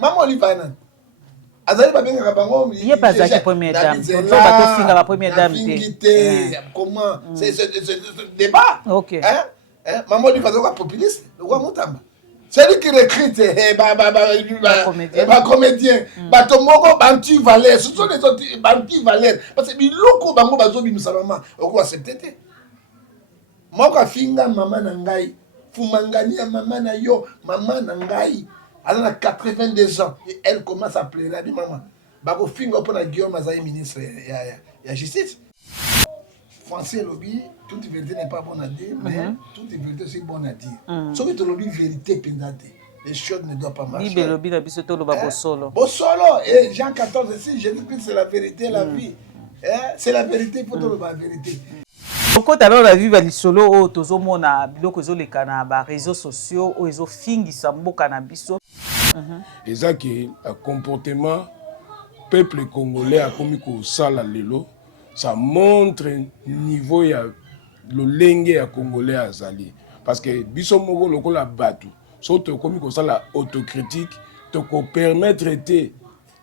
maman Olivana. Azali ba benga bango. Il y a pas ça première dame. On va finir la première dame. Comment c'est débat. OK. Maman Olivana est populiste, le roi Mutamba. C'est lui qui recrute comédien. Batomoko banti valeur, ce sont les autres banti valeur parce que biloko bango bazo bimisa maman, oko accepter. Moi ka finga maman na ngai, fumangani ya maman na yo, maman na ngai. Elle a 82 ans et elle commence à pleurer. Elle dit maman, bako finga pour la Guillaume Azaï ministre ya justice. Français lobby, toute vérité n'est pas bonne à dire, mais toute vérité c'est bonne à dire. Sauf que tu lobby vérité pendante. Les choses ne doivent pas marcher. Libre lobby na biso to loba bosolo. Bosolo et Jean 14 ici, Jésus-Christ c'est la vérité, la vie. C'est la vérité pour tout la vérité. Quand alors la vie va lisolo o tozomona biloko ezoleka na ba réseaux sociaux o ezofingisa mboka na biso. Ezaki un comportement peuple congolais a komi ko sala lelo. Ça montre niveau ya lolenge ya congolais azali parce que biso moko lokola batu so to komi ko sala autocritique to ko permettre te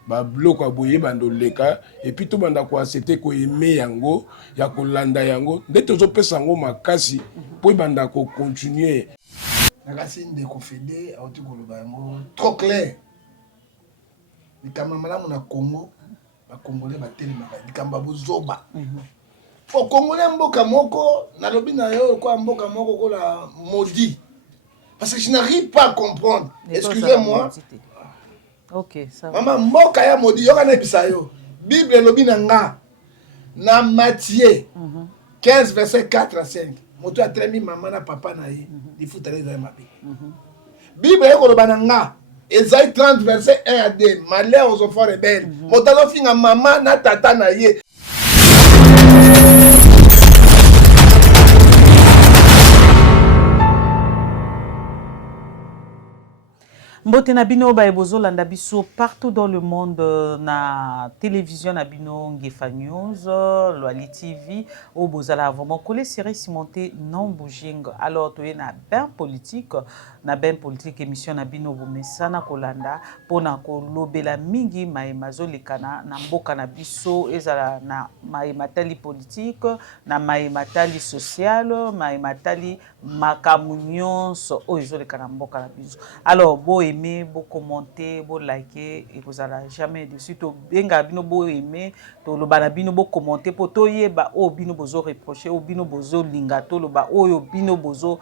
ba bloko aboye bando leka et puis to banda ko accepter ko aimer yango ya ko landa yango ndeto zo pesa yango makasi po banda ko continuer nakasi ndeko fede auti ko loba yango trop clair ni kama malamu na Congo. Les Congolais bakamba bozoba. Au Congolais mboka moko na lobi na yo kwa mboka moko ko la maudit. Parce que je n'arrive pas à comprendre. Excusez-moi. OK, ça va. Maman mboka ya maudit yo kana bisa yo. Bible lobi na nga na Matthieu 15 verset 4 à 5. Moto a tremi maman na papa na ye. Di futale za mabe. Bible yako loba na nga Esaïe 30 verset 1 à 2. Malheur aux enfants rebelles. Motalo finga maman na tata na ye. Mbote na bino ba ebozolanda biso partout dans le monde na télévision na bino Ngefa News, Loali TV, au bozala vraiment collé série cimenté non bouging. Alors tu es na ben politique émission na bino bomesana kolanda pona ko lobela mingi maemazo lekana na mboka na biso ezala na maematali politique na maematali social maematali makamunyonso oyo lekana mboka na biso. Alors bo aimer, beau commenter, beau liker et vous allez jamais dessus. To benga bino beau aimer, to lo bana bino beau commenter pour to yeba o bino bozo reprocher, o bino bozo lingato lo ba o yo bino bozo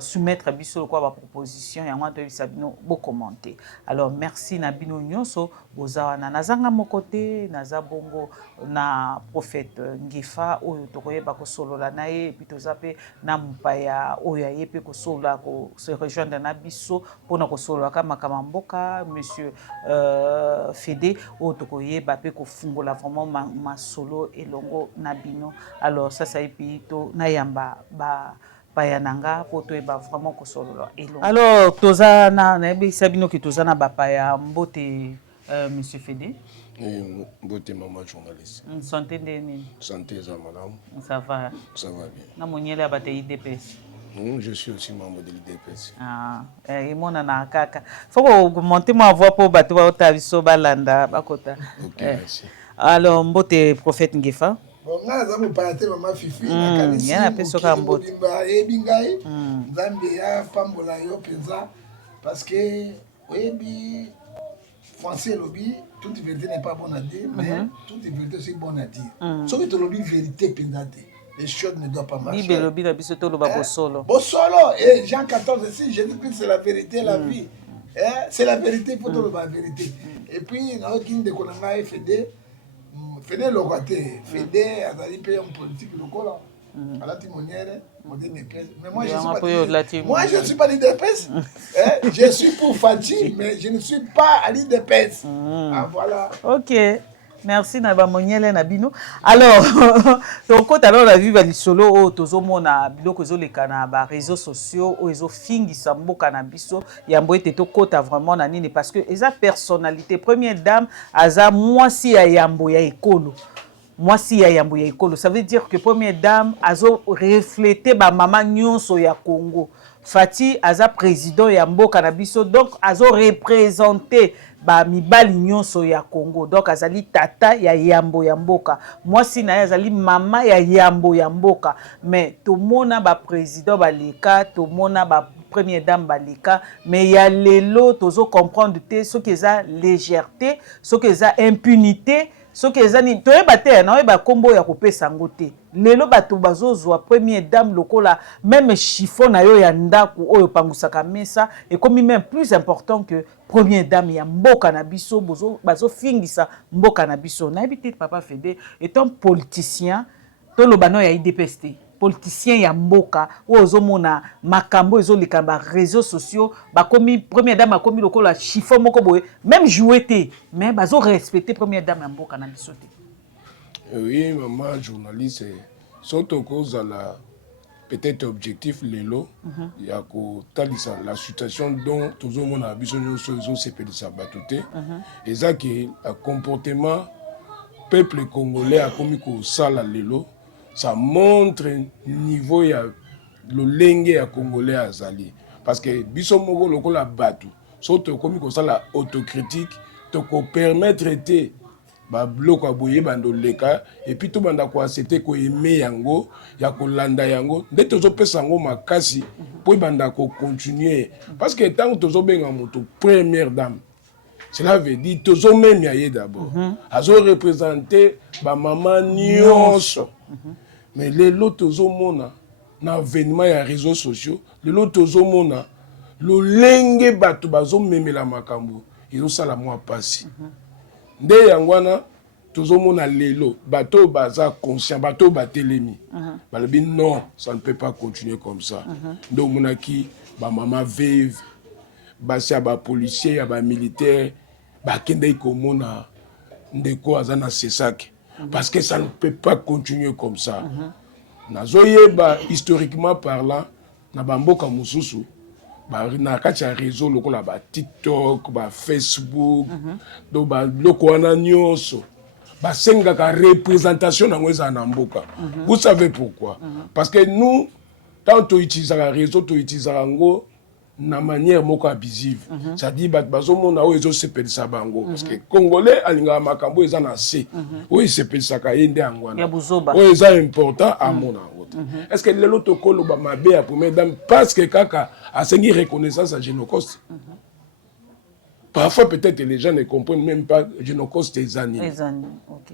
soumettre biso quoi ba proposition ya ngwa to bisabino beau commenter. Alors merci na bino nyonso bozawana nazanga mokote naza bongo na prophète Ngefa oyo to koyeba ko solola na ye puis to zape na mpaya oyo ayepe ko solola ko se rejoindre na biso pona ko solola kama mboka monsieur Fede oyo to koyeba pe ko fungola vraiment ma solo elongo na bino. Alors ça et puis to na yamba ba payananga poto eba vraiment ko solola elongo. Alors toza na ebisa bino ki toza na bapaya mbote monsieur Fede. Mbote maman journaliste. Santé ndeni. Santé za madame. Ça va. Ça va bien. Na monyele abate IDPS. Je suis aussi membre de l'IDPS. Ah, et mon kaka. Faut monter ma voix pour battre au biso balanda bakota. OK, merci. Alors mbote prophète Ngefa. Bon, nga za mo parate maman Fifi na kanisi. Yana peso ka mbote. Ebingai. Nzambe ya pambola yo penza parce que oyebi français lobby toute vérité n'est pas bonne à dire mais toute vérité c'est bonne à dire. Sauf que tu lobby vérité pendante. Les choses ne doivent pas marcher. Bible lobby na biso to loba bosolo. Bosolo et Jean 14 ici, Jésus-Christ c'est la vérité, la vie. C'est la vérité pour tout la vérité. Et puis na okinde de konanga FD Fede lokote, Fede azali pe en politique lokola. À la timonière, mais moi je ne suis pas l'IDPS. Je suis pour Fati, mais je ne suis pas à l'IDPS. Ah voilà. OK. Merci na ba moniele na bino. Alors donc alors la vie va li solo o tozomona biloko ezoleka na ba réseaux sociaux o ezofingisa mboka na biso yambo ete to kota vraiment na nini parce que eza personnalité première dame aza mwasi ya yambo ya ekolo. Mwasi ya yambo ya ekolo, ça veut dire que première dame azo refléter ba mama nyonso ya Congo. Fati aza président ya mboka na biso donc azo représenter ba mibali nyonso ya Congo donc azali tata ya yambo ya mboka mwasi na ye azali mama ya yambo ya mboka mais tomona ba président baleka tomona ba première dame baleka mais ya lelo tozo comprendre te ce que eza légèreté ce que eza impunité ce que eza ni toyeba te na oyeba kombo ya kopesa ngo te lelo bato bazozwa première dame lokola même chiffon na yo ya ndako oyo pangusaka mesa ekomi même plus important que première dame ya mboka na biso bazofingisa mboka na biso nayebi te papa Fede étant politicien toloba no ya IDPS te politicien ya mboka oyo ozomona makambo ezoleka ba réseaux sociaux bakomi première dame akomi lokola chiffon moko boye même jouer te mais bazo respecter première dame ya mboka na biso te. Oui, maman journaliste, surtout cause à la peut-être objectif lelo, il y a la situation dont tout le monde a besoin de se faire ça batouté. Et ça qui a comportement peuple congolais a commis que ça la lelo, ça montre niveau ya le lengue à congolais à zali. Parce que biso mogo loko la batou, surtout commis que ça la autocritique, te permettre de ba bloc aboye bando leka et puis tout banda ko accepter ko aimer yango ya ko landa yango nde tozo pesa ngo makasi po banda ko continuer parce que tant tozo benga moto première dame cela veut dire tozo même yaye d'abord azo représenter ba maman nyonso mais les lots tozo mona na avènement ya réseaux sociaux les lots tozo mona lo lenge bato bazo memela makambo izo sala moi passi nde yangwana tozomona lelo bato baza conscient bato batelemi balobi non ça ne peut pas continuer comme ça ndo monaki ba mama veuve basia ba policier ba militaire ba kende komona ndeko azana sesaki parce que ça ne peut pas continuer comme ça nazoyeba historiquement parlant na bamboka mususu na kati ya réseau lokola ba TikTok ba Facebook do ba loko wana nyonso basengaka représentation nango eza na mboka. Vous savez pourquoi? Parce que nous tant to utiliser la réseau to utiliser ngo na manière moko abusive. Ça dit bazomona o ezo sepelisa bango parce que congolais alinga makambo eza na C. O sepelisa ka yende angwana. O eza important à mon angote. Est-ce que l'autre kolo ba mabe ya première dame parce que kaka a sengi reconnaissance à Génocoste? Parfois peut-être les gens ne comprennent même pas Génocoste et Zani. OK.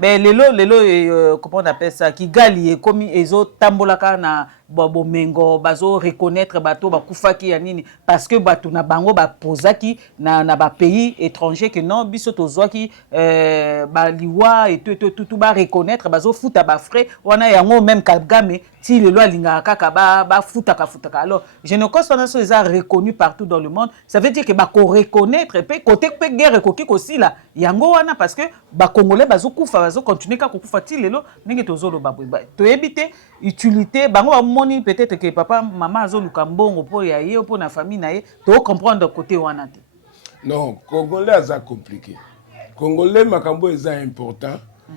Mais lelo comment on appelle ça Kigali comme ezo tambolaka na bomengo bazo reconnaître bato bakufaki ya nini parce que bato na bango bapozaki na ba pays étranger que non biso tozwaki ba liwa et tout ba reconnaître bazo futa ba frais wana yango même Kagame ti lelo alinga kaka ba futaka alors je ne pense pas ça est reconnu partout dans le monde ça veut dire que ba ko reconnaître pe côté pe guerre koki aussi là yango wana parce que ba congolais bazo kufa bazo continuer ka kufa ti lelo ndenge tozolo babwe to ebité utilité bango moni peut-être que papa maman azoluka mbongo po ya ye po na famille na ye to comprendre côté wana te. Non, congolais aza compliqué. Congolais makambo est important.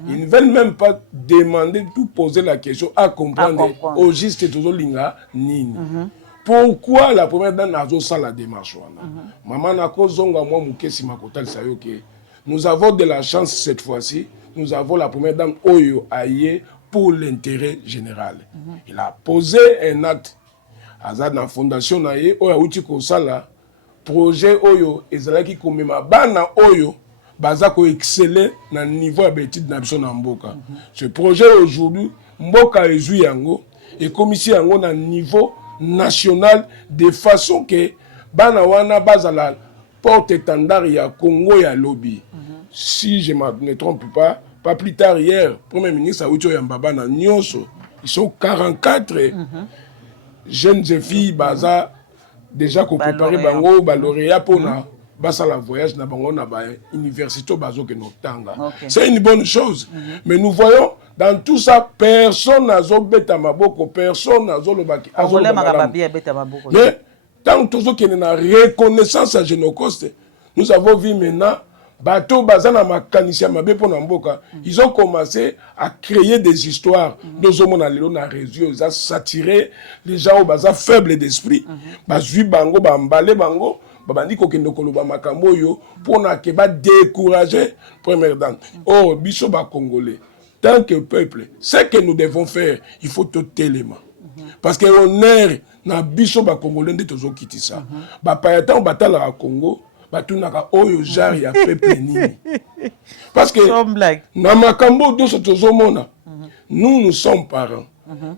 Ils ne veulent même pas demander tout poser la question à comprendre au juste toujours linga nini. Pourquoi la première dame nazo ça la démarche wana? Maman na kozonga moi mukesi makotal sayoke. Nous avons de la chance cette fois-ci. Nous avons la première dame Oyo Aye pour l'intérêt général. Il a posé un acte à la fondation Naye Oyo Uti Kosala projet Oyo ezalaki komema bana Oyo bazako exceller na niveau ya betide na biso na mboka. Ce projet aujourd'hui mboka ezui yango et commission yango na niveau national de façon que bana wana bazala porte-étendard ya Congo ya lobby. Si je ne me trompe pas plus tard hier, Premier ministre Aoucho Yambaba na Nyonso, ils sont 44 jeunes filles baza déjà qu'on préparé bango lauréat pour na basa la voyage na bango na ba université bazo que notanga. C'est une bonne chose. Mais nous voyons dans tout ça personne n'a beta maboko, personne n'a lobaki. Mais tant que nous avons une reconnaissance à Génocoste, nous avons vu maintenant bateau bazana makanisi ya mabe pona mboka ils ont commencé à créer des histoires nous hommes na lelo na réseau ils ont saturé les gens baza faibles d'esprit bazui bango bambale bango babandi kokende koloba makambo yo pona ke ba décourager première dame oh biso ba congolais tant que peuple ce que nous devons faire il faut tout élément parce que honneur na biso ba congolais nde tozo kitisa ba payatan batala à Congo batunaka oyo genre ya peuple nini parce que na makambo doso tozomona nous sommes parents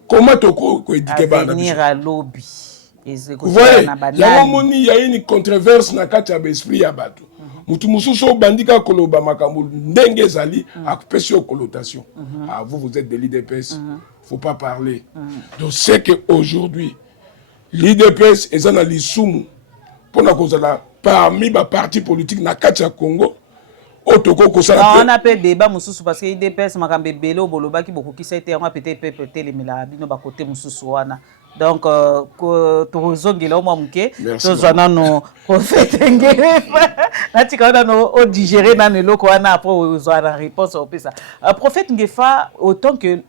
comment toko éduquer bana venir à lobby vous voyez ya moni ya une controverse na kati ya esprit ya bato mutu mususu bandika koloba makambo ndenge zali akupesi yo connotation ah vous êtes de l'IDPS faut pas parler donc c'est que aujourd'hui l'IDPS ezana lisumu pona kozala parmi les partis politiques na kati ya Congo on a fait débat mususu parce que IDPS makambe belo boloba ki beaucoup qui ça été on a peut-être peuple télémela bino ba côté mususu wana donc tozongela au momuke tozwana no prophète ngere na tikana no o digérer na neloko wana après ozwana réponse au pesa prophète ngefa autant que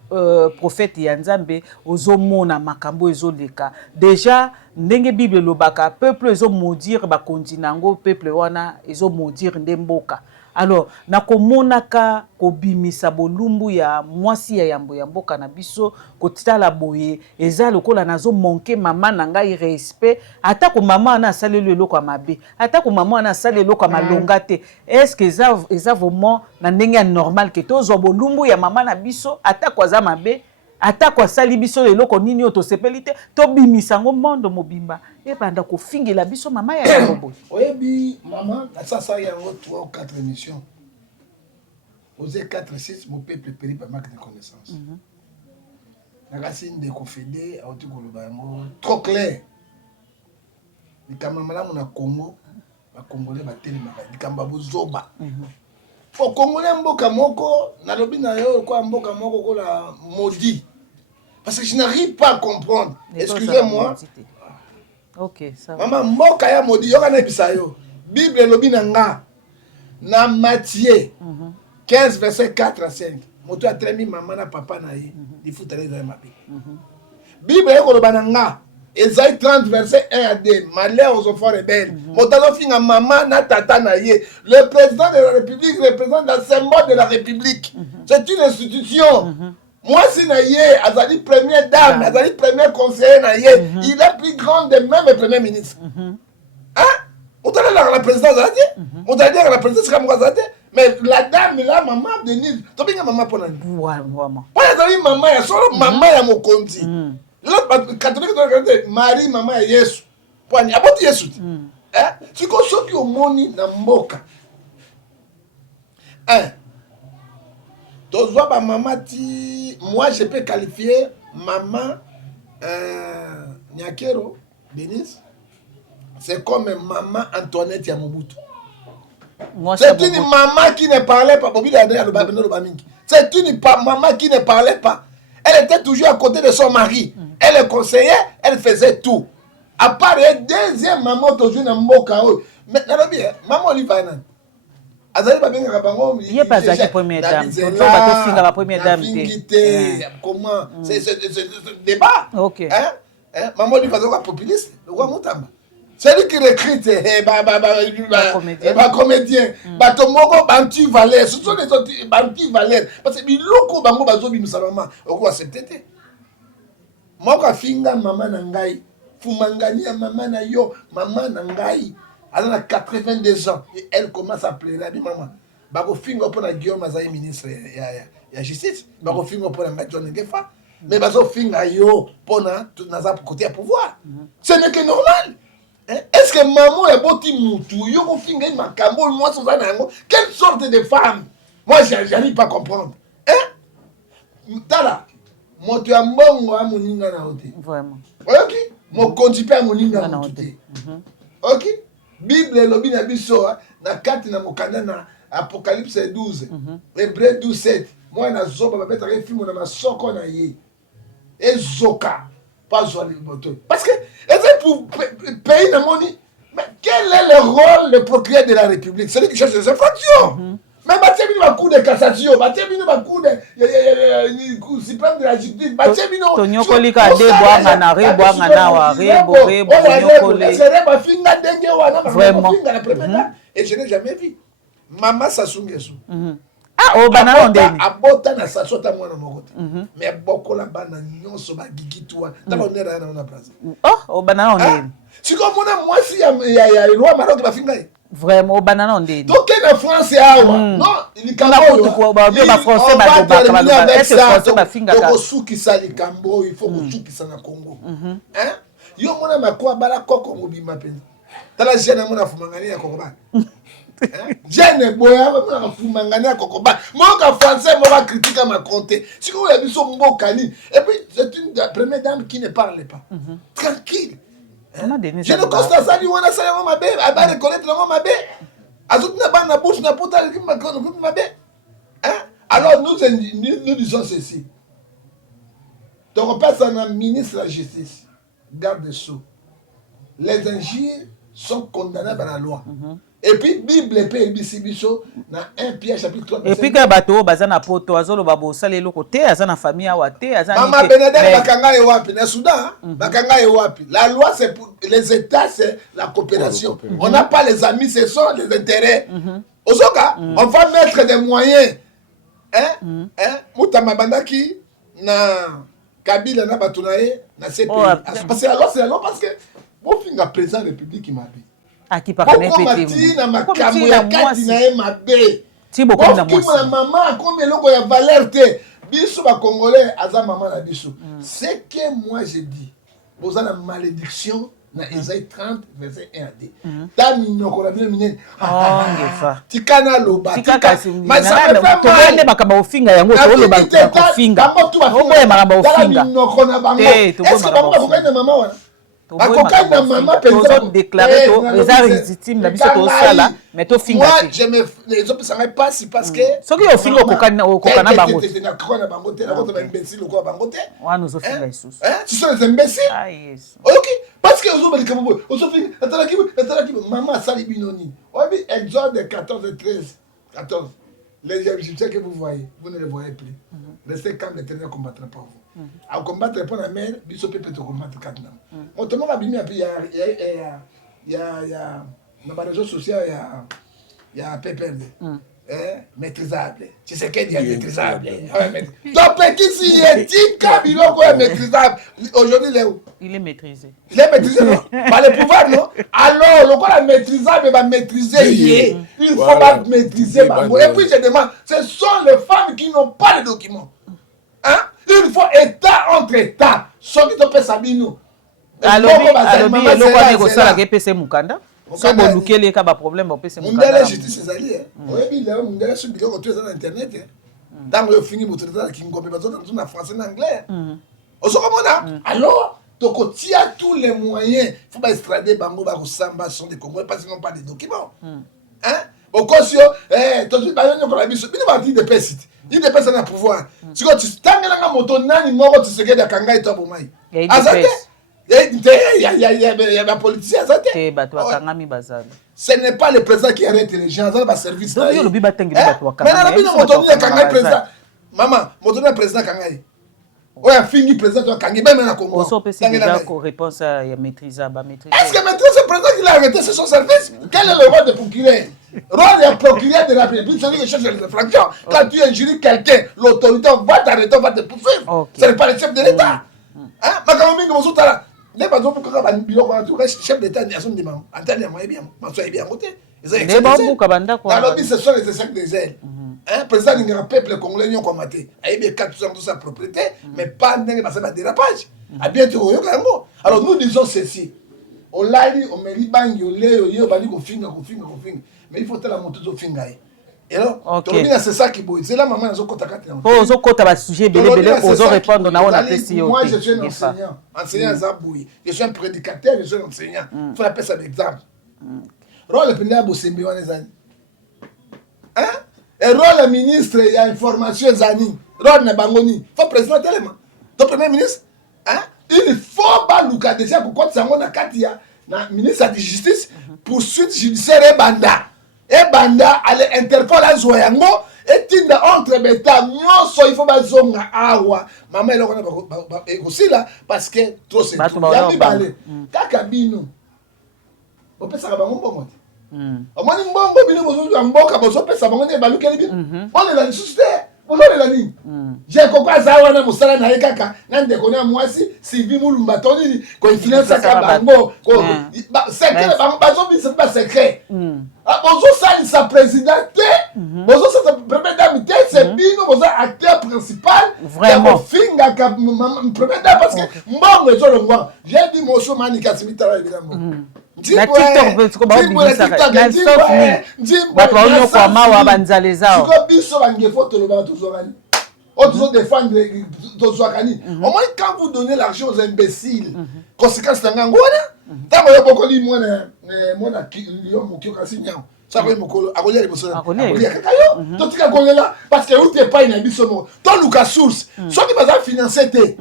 prophète ya Nzambe ozomona makambo ezoleka déjà ndenge bible lobaka peuple ezo maudire ba kontinango peuple wana ezo maudire ndemboka alors nakomonaka kobimisa bolumbu ya mwasi ya yambo ya mboka na biso kotala boye eza lokola nazo manquer mama na ngai respect ata ko mama na salelo eloko mabe ata ko mama na salelo eloko malonga te est-ce que eza vraiment na ndenge normal que tozo bolumbu ya mama na biso ata ko za mabe ata kwa sali biso eloko nini oto sepelite to bimisango mondo mobimba e banda ko fingela biso mama ya yabobo oyebi mama ça y a 3 ou 4 émissions osé 4 6 mon peuple péri par manque de connaissance nakasi ndeko fede auti koloba yango trop clair likambo malamu na Congo ba congolais ba telemaka likambo bozoba au Congolais mboka moko na lobi na yo kwa mboka moko ko la maudit parce que je n'arrive pas à comprendre excusez-moi OK ça maman mboka ya maudit yo kana bisayo Bible lobi na nga na Matthieu 15 verset 4 à 5 moto a tremi maman na papa na ye il faut aller dans ma Bible ko loba na nga Esaïe 30 verset 1 à 2 malheur aux enfants rebelles motalo finga maman na tata na ye le président de la République représente le symbole de la République c'est une institution moi si na ye azali première dame azali premier conseiller na ye il est plus grand de même le premier ministre hein motalo la présidence azali motalo la présidence comme azali mais la dame là maman Denise to binga maman pona vraiment ouais azali maman ya solo maman ya mokonzi l'autre catholique Marie maman ya Yesu pwani aboti Yesu siko soki omoni na mboka tozwa ba maman ti moi je peux qualifier maman Nyakero Denise c'est comme maman Antoinette ya Mobutu. C'est une maman qui ne parlait pas. C'est une maman qui ne parlait pas. Elle était toujours à côté de son mari. Elle le conseillait, elle faisait tout. À part une deuxième maman, toujours dans Mboka. Maintenant, maman Olivana. Il n'y a pas de première dame. La première dame. Comment? C'est débat. Ok. Maman Olivana est populiste. Le roi Moutamba. C'est lui qui recrute comédien. Batomoko Bantu Valère. Ce sont les autres Bantu Valère. Parce que biloko bango bazobi musalama. Oko accepté. Moko finga maman na ngai. Fumangani ya maman na yo, maman na ngai. Elle a 82 ans et elle commence à pleurer. Elle dit maman, bako finga pour la Guillaume Azaï ministre ya justice. Bako finga pour la John Ngefa. Mais bako finga yo pour na tout naza côté à pouvoir. Ce n'est que normal. Est-ce que maman est boti moutou? Yo ko finga une makambo moi sans anango. Quelle sorte de femme? Moi j'arrive pas à comprendre. Tala. Moto ya mbongo a moninga na ote. Vraiment. OK? Mo kontipe a moninga na ote. OK? Bible lobi na biso na 4 na mokanda na Apocalypse 12. Hébreux 12:7. Moi na zoba ba betaka film na masoko na ye. Ezoka. Pas joie le moto. Parce que pour pays na moni Mais quel est le rôle du procureur de la République? C'est lui qui cherche les infractions. Mais Batemino va coup de cassation, Batemino va coup de suprême de la justice, Batemino. Tonyoko lika de boangana re boangana wa re boré bonyokole. Vraiment. Et je n'ai jamais vu. Maman Sassou-Nguesso. Ah, oh, banana ndeni. Abota na Sassou ta mwana mokota. Mais bokola bana nyonso ba gigitwa. Tala onera na place. Oh, banana ndeni. Si comme on a moi si ya loi Maroc ba finga. Vraiment, banana ndeni. Donc en France awa. Non, il kambo. Ba français ba ba est-ce français ba finga ka. Ko suki sali kambo, il faut ko suki sana Congo. Hein? Yo mona makwa bala koko mobima penza. Tala jeune mona fumangani ya kokoba. Jeune boya mona fumangani ya kokoba. Moi ka français moi va critiquer ma compte. Si vous avez biso mbokani et puis c'est une première dame qui ne parle pas. Tranquille. Je ne constate ça, on a ça, on m'a bien, à reconnaître le mot m'a bien. Azout n'a pas na bouche, n'a pas ta m'a bien. Alors nous disons ceci. Donc on passe à un ministre de la Justice, garde des Sceaux. Les injures sont condamnées par la loi. Et puis Bible et Bible na 1 Pierre chapitre 3. Et puis quand bato bazana poto azolo babo salelo côté azana famille awate azana. Maman Benedek bakanga ewapi na Soudan, bakanga ewapi. La loi c'est pour les États, c'est la coopération. On n'a pas les amis, ce sont les intérêts. Osoka, on va mettre des moyens. Mutama bandaki na Kabila na batunaye na CPI. Parce que la loi c'est la loi parce que bon finga président de la République qui m'a dit. Qui parle petit na makambo ya kati na e mabe. Ti boko na mwasi. Ki maman comme eloko ya valeur te. Biso ba congolais aza maman na biso. C'est que moi je dis, vous avez la malédiction na Isaïe 30 verset 1 à 2. Ta minoko la bien minene. Tikana loba. Tikaka mais ça me fait mal. Tobende makaba ofinga yango to loba ofinga. Oboye makaba ofinga. Minoko na bango. Est-ce que bango ba kokana maman wana? Moi, je me les autres ça pas si parce que ce qui offingo kokana bango tu sont les imbéciles. Ah yes. OK parce que aux autres comme maman sali binoni. Obi Exode 14 et 13 14 les Égyptiens que vous voyez vous ne les voyez plus. Restez calme, l'Éternel combattra pour vous. À combattre pour la mer, biso peut te combattre quatre nam. On te m'a bimi il y a dans les réseaux sociaux il y a PPRD. Maîtrisable. Tu sais qu'est-ce qu'il y a maîtrisable. Donc petit si il dit Kabilo est maîtrisable. Aujourd'hui il est où? Il est maîtrisé. Il est maîtrisé non? Par le pouvoir non? Alors le quoi maîtrisable va maîtriser. Il faut pas maîtriser. Et puis je demande, ce sont les femmes qui n'ont pas de documents. Hein? Il faut État entre État. Ceux qui te sabino. Alobi eloko ane kosala ke pese mukanda. So bolukele ka ba problème ba pese mukanda. Mundele justice ezali oyebi leo mundele so biloko to eza na internet. Tango yo fingi motreza ki ngombe bazoto na français na anglais. Osokomona? Alors tokotia tous les moyens. Faut pas extrader bango ba kosamba sont des Congolais parce qu'ils n'ont pas de documents. Hein? Okosio tozu ba yo ko biso. Bino ba dit de pesite. Il ne peut pas pouvoir. Si tu t'engages dans moto nani moko tu sais que da kanga et bomai. Azate. Il y a la politique azate. Ce n'est pas le président qui arrête les gens, ça va service là. Mais na bino moto ni kanga président. Maman, moto na président kanga. Ouais, fini président to kanga même na Congo. Oso peut déjà ko réponse à maîtrisable, maîtriser. Est-ce que maîtriser le président qui l'a arrêté c'est son service? Quel est le rôle de procureur? Rôle de procureur de la République, c'est lui qui cherche les infractions. Quand tu injures quelqu'un, l'autorité va t'arrêter, va te poursuivre. Ce n'est pas le chef de l'État. Hein? Makamami Ngomosutala. Les bateaux pour que le chef d'État n'y a son demande. Antenne moi bien, moi sois bien côté. Les bambous kabanda quoi. Alors ce sont les sacs des ailes. Hein, président du peuple congolais n'y a pas maté. Il y a 400 de sa propriété, mais pas de dérapage. À bientôt alors nous disons ceci. On l'a dit, on me dit bang yo le yo bali ko finga. Mais il faut te la monter au finga. Et alors, c'est ça qui bouille. C'est là maman zo kota kata. Oh zo kota ba sujet belé ozo répondre na on appelle si. Moi je suis un enseignant za bouille. Je suis un prédicateur, je suis un enseignant. Faut appeler ça d'exemple. Rôle pendant bosembi wana zani. Hein? Et rôle ministre il y a information zani. Rôle na bangoni. Faut président tellement. Ton premier ministre, hein? Il faut pas luka déjà pour quoi ça on a katia na ministre de justice poursuite judiciaire ebanda ale Interpol azwa yango etinda entre beta nyonso il faut bazonga awa mama eloko na ekosila parce que trop c'est ya mibale kaka bino opesaka bango mbongo te omoni mbongo bino bozozwa mboka bozopesa bango nde balukeli bino olela lisusu te ozolela nini jekoko aza wana mosala na ye kaka na ndeko na mwasi Sylvie Mulumba to nini koinfluensaka bango sekre bango bazobisa basekre bozosalisa président te bozosalisa première dame te c'est bino boza acteur principal ya kofingaka première dame parce que mbongo ezolongwa j'ai dit moso manikasi mitala ebilambo na TikTok bato baonyokwa mawa banzale zao siko biso bangefo tolobaka tozwakani o tozodefendre tozwaka nini au moins quand vous donnez l'argent aux imbéciles conséquence na ngango wana ntango yo bokoli mwana lion mokioka si nyao sakoyi mokolo akolia liboso akolia kaka yo totika kolela parce que uti epai na biso moko toluka source soki baza finance te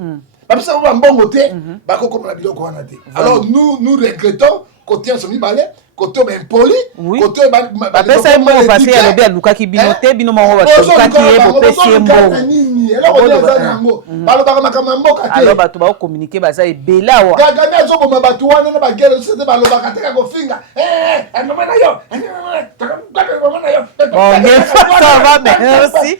bapesa bango bambongo te bakokomona biloko wana te alors nous regrettons côté ensemble balé côté impoli côté bapesa mbongo parce que alobi alukaki bino te bino moko batolukaki ye bopesi ye mbongo nini eloko eza nango balobaka makambo ya mboka te alors bato baocommunique baza ebele awa gagami azoboma bato wana na bagere sete balobaka te kakofinga mama na yo mama na yo ça va merci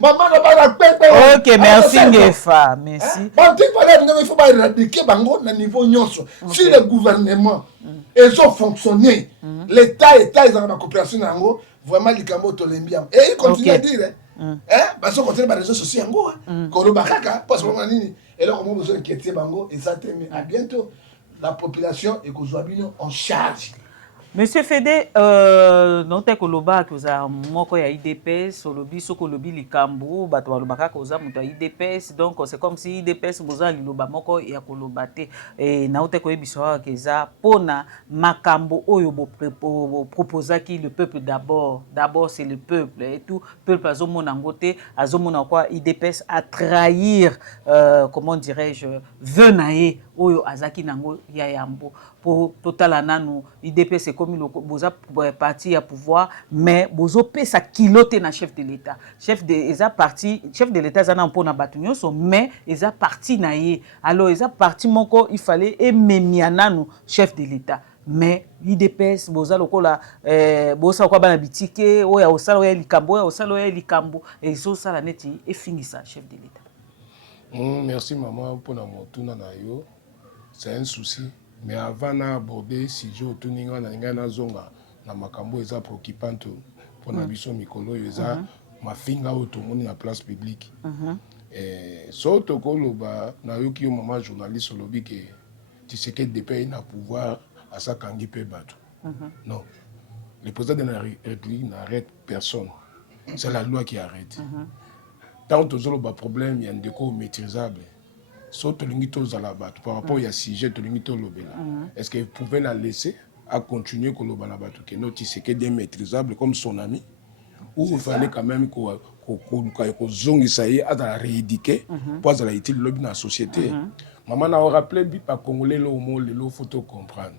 maman na bana pepe ok merci Ngefa merci bantik pale ndenge il faut ba éradiquer bango na niveau nyonso si le gouvernement ezo fonctionner l'état ezanga ba coopération nango vraiment likambo tolembiam et il continue à dire baso continuer ba réseaux sociaux yango koloba kaka parce que nini et là comment besoin inquiéter bango et ça termine à bientôt la population ekozwa bino en charge. Monsieur Fédé, non te koloba koza moko ya IDPS olobi soko lobi likambo bato balobaka koza muto ya IDPS donc c'est comme si IDPS boza liloba moko ya koloba te et na te koyebisa keza pona makambo oyo bo proposaki le peuple d'abord c'est le peuple et tout peuple azomona ngote azomona quoi IDPS à trahir comment dirais-je venaye oyo azaki nango ya yambo pour total nanu IDPS comme le boza parti à pouvoir mais bozo pesa kilote na chef de l'état chef de l'état zana mpona batu nyonso mais eza parti na ye alors eza parti moko il fallait ememia nanu chef de l'état mais IDPS boza lokola bosa kwa bana bitike oya osala oya likambo oya osala oya likambo et so sala neti efingisa chef de l'état. Merci maman pour la motuna na yo c'est un souci. Mais avant d'aborder si je tuninga na ngana zonga na makambo eza préoccupante pour na biso mikolo eza mafinga otomoni na place publique so to koloba na yoki yo mama journaliste lobi que tu sais que des pays na pouvoir à ça kangi pe bato non le président de la République n'arrête personne c'est la loi qui arrête tant que problème il y a un déco maîtrisable. So tolingito zalabat par rapport à sujet tolingito lobela est-ce que vous pouvez la laisser à continuer que lobala batu que non c'est que des maîtrisables comme son ami ou il fallait quand même ko zongi ça y a à rééduquer pour la utile lobby dans la société maman a rappelé bi pa congolais lo mo le photo comprendre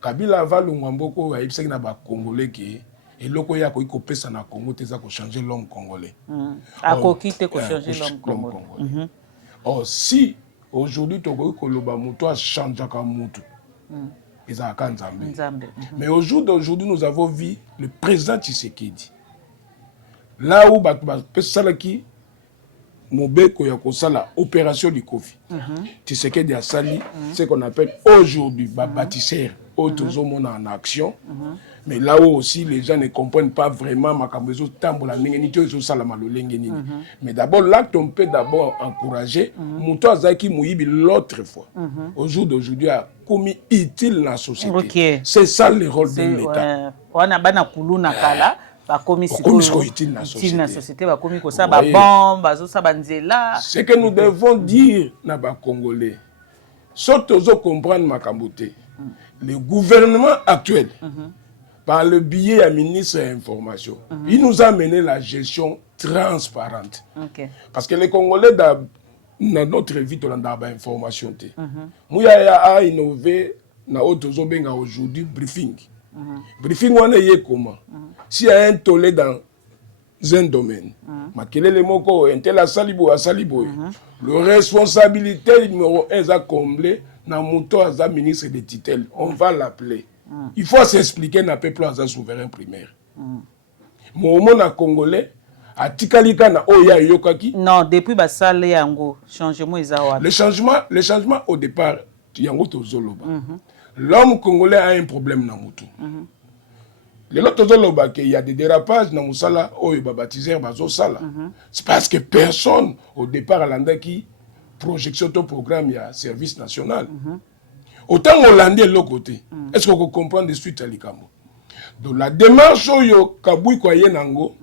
Kabila va lungamboko a ibsaki na ba congolais qui et loko ya ko pesa na Congo teza ko changer l'homme congolais a ko quitter ko changer l'homme congolais. Or si aujourd'hui Togo Koloba Mouto a changé comme Moutou, ils ont Nzambe. Mais au jour d'aujourd'hui, nous avons vu le président Tshisekedi. Là où Salaki Mobeko Yakosala, opération du Kofi. Tshisekedi a sali ce qu'on appelle aujourd'hui bâtisseur, autozomona en action. Mais là où aussi les gens ne comprennent pas vraiment Makabezo Tambola Nengenito Salama Lengenini. Mais d'abord, là, on peut d'abord encourager Mouto Azaki Mouibi l'autre fois. Au jour d'aujourd'hui, a commis utile dans la société. Okay. C'est ça le rôle de l'État. On a bana kuluna kala. Utile dans la société. Ce que nous devons dire na ba Congolais, surtout comprendre Makambote, le gouvernement actuel, par le biais du ministre de l'Information, il nous a mené la gestion transparente. Parce que les Congolais dans notre vie on a ba information té muya a innover na auto zobenga aujourd'hui briefing briefing on est comment s'il y a un tollé dans un domaine makelele moko intel a salibo le responsabilité numéro 1 est comblé na muto aza ministre de tutelle on va l'appeler il faut s'expliquer na peuple aza souverain primaire momo na congolais atikalika na oya yokaki non depuis basale yango changement ezawa le changement au départ yango tozoloba l'homme congolais a un problème na mutu les autres tozoloba que il y a des dérapages na musala oyo babatiser bazo sala c'est parce que personne au départ alandaki projection to programme ya service national autant hollandais l'autre côté est-ce qu'on comprend de suite à likambo donc la démarche oyo kabui kwa yenango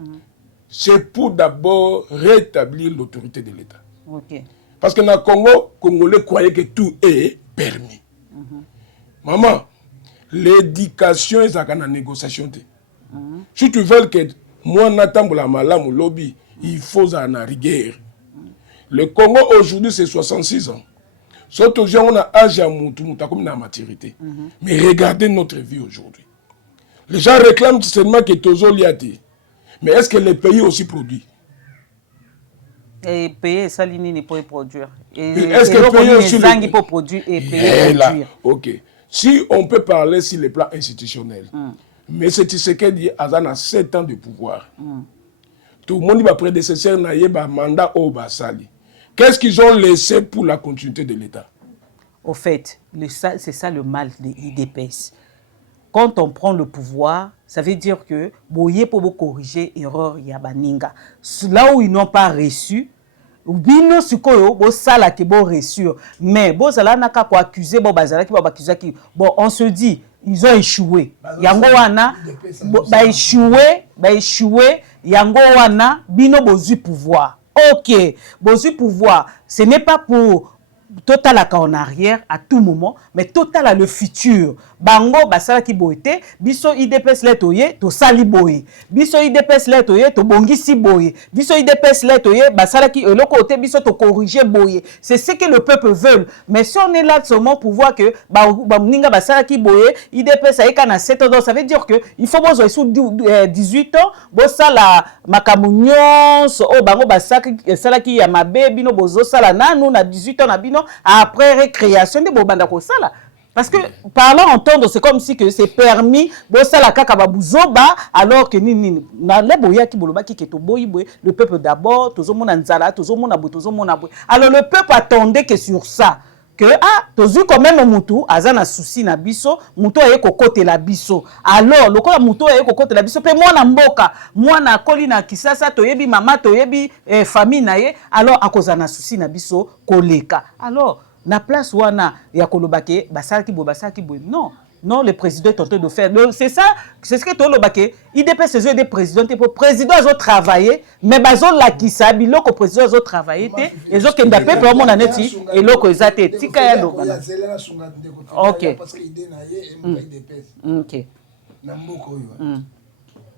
c'est pour d'abord rétablir l'autorité de l'État. OK. Parce que dans le Congo, Congolais croyaient que tout est permis. Maman, l'éducation est en négociation. Si tu veux que moi n'attends la malam au lobby, il faut en rigueur. Le Congo aujourd'hui c'est 66 ans. Surtout on a âge à moutou comme la maturité. Mais regardez notre vie aujourd'hui. Les gens réclament seulement que Tozo liati. Mais est-ce que les pays aussi produisent? Et payer ça ligne pour produire. Est-ce que le pays aussi pour produire et payer là, OK. Si on peut parler sur le plan institutionnel, mais c'est ce qu'elle dit, Azan a 7 ans de pouvoir. Tout le monde va prédécesseur n'a mandat au Basali. Qu'est-ce qu'ils ont laissé pour la continuité de l'État? Au fait, c'est ça le mal de l'IDPS. Quand on prend le pouvoir, ça veut dire que boye pour corriger erreur ya baninga. Là où ils n'ont pas reçu, bino sikoyo bo sala ki bo reçu. Mais bo sala naka ko accuser bo bazala ki bo accuser ki bon on se dit ils ont échoué. Yango wana ba échoué yango wana bino bozu pouvoir. OK, bozu pouvoir, ce n'est pas pour total à en arrière à tout moment, mais total à le futur. Bango basala ki boite, biso IDPS letoye to sali boye. Biso IDPS letoye to bongisi boye. Biso IDPS letoye basala ki eloko ote biso to corriger boye. C'est ce que le peuple veut. Mais si on est là seulement pour voir que ninga basala ki boye, IDPS aika na 7 ans, ça veut dire que il faut bozo sous 18 ans, bo sala makamunyon so o bango basala ki ya mabe bino bozo sala nanu na 18 ans na bino après récréation de bobanda ko sala. Parce que parlant entendre c'est comme si que c'est permis bo sala kaka babuzoba alors que nini na le boya ki boloba ki keto boyi boy le peuple d'abord tozo mona nzala tozo mona boy. Alors le peuple attendait que sur ça que tozu quand même mutu azana souci na biso mutu aye kokote la biso alors lokola mutu aye kokote la biso pe mwana mboka mwana koli na kisasa toyebi mama toyebi famille na ye alors akozana souci na biso koleka alors na place wana ya kolobake basaki boy non le président est en train de faire c'est ça c'est ce que tolobake IDP c'est des présidents pour président ils ont travaillé mais bazo la kisa biloko président ils ont travaillé té ils ont kenda pe pour mon aneti et loko ezate tika ya loko OK parce que idée na ye IDP OK na mboko yo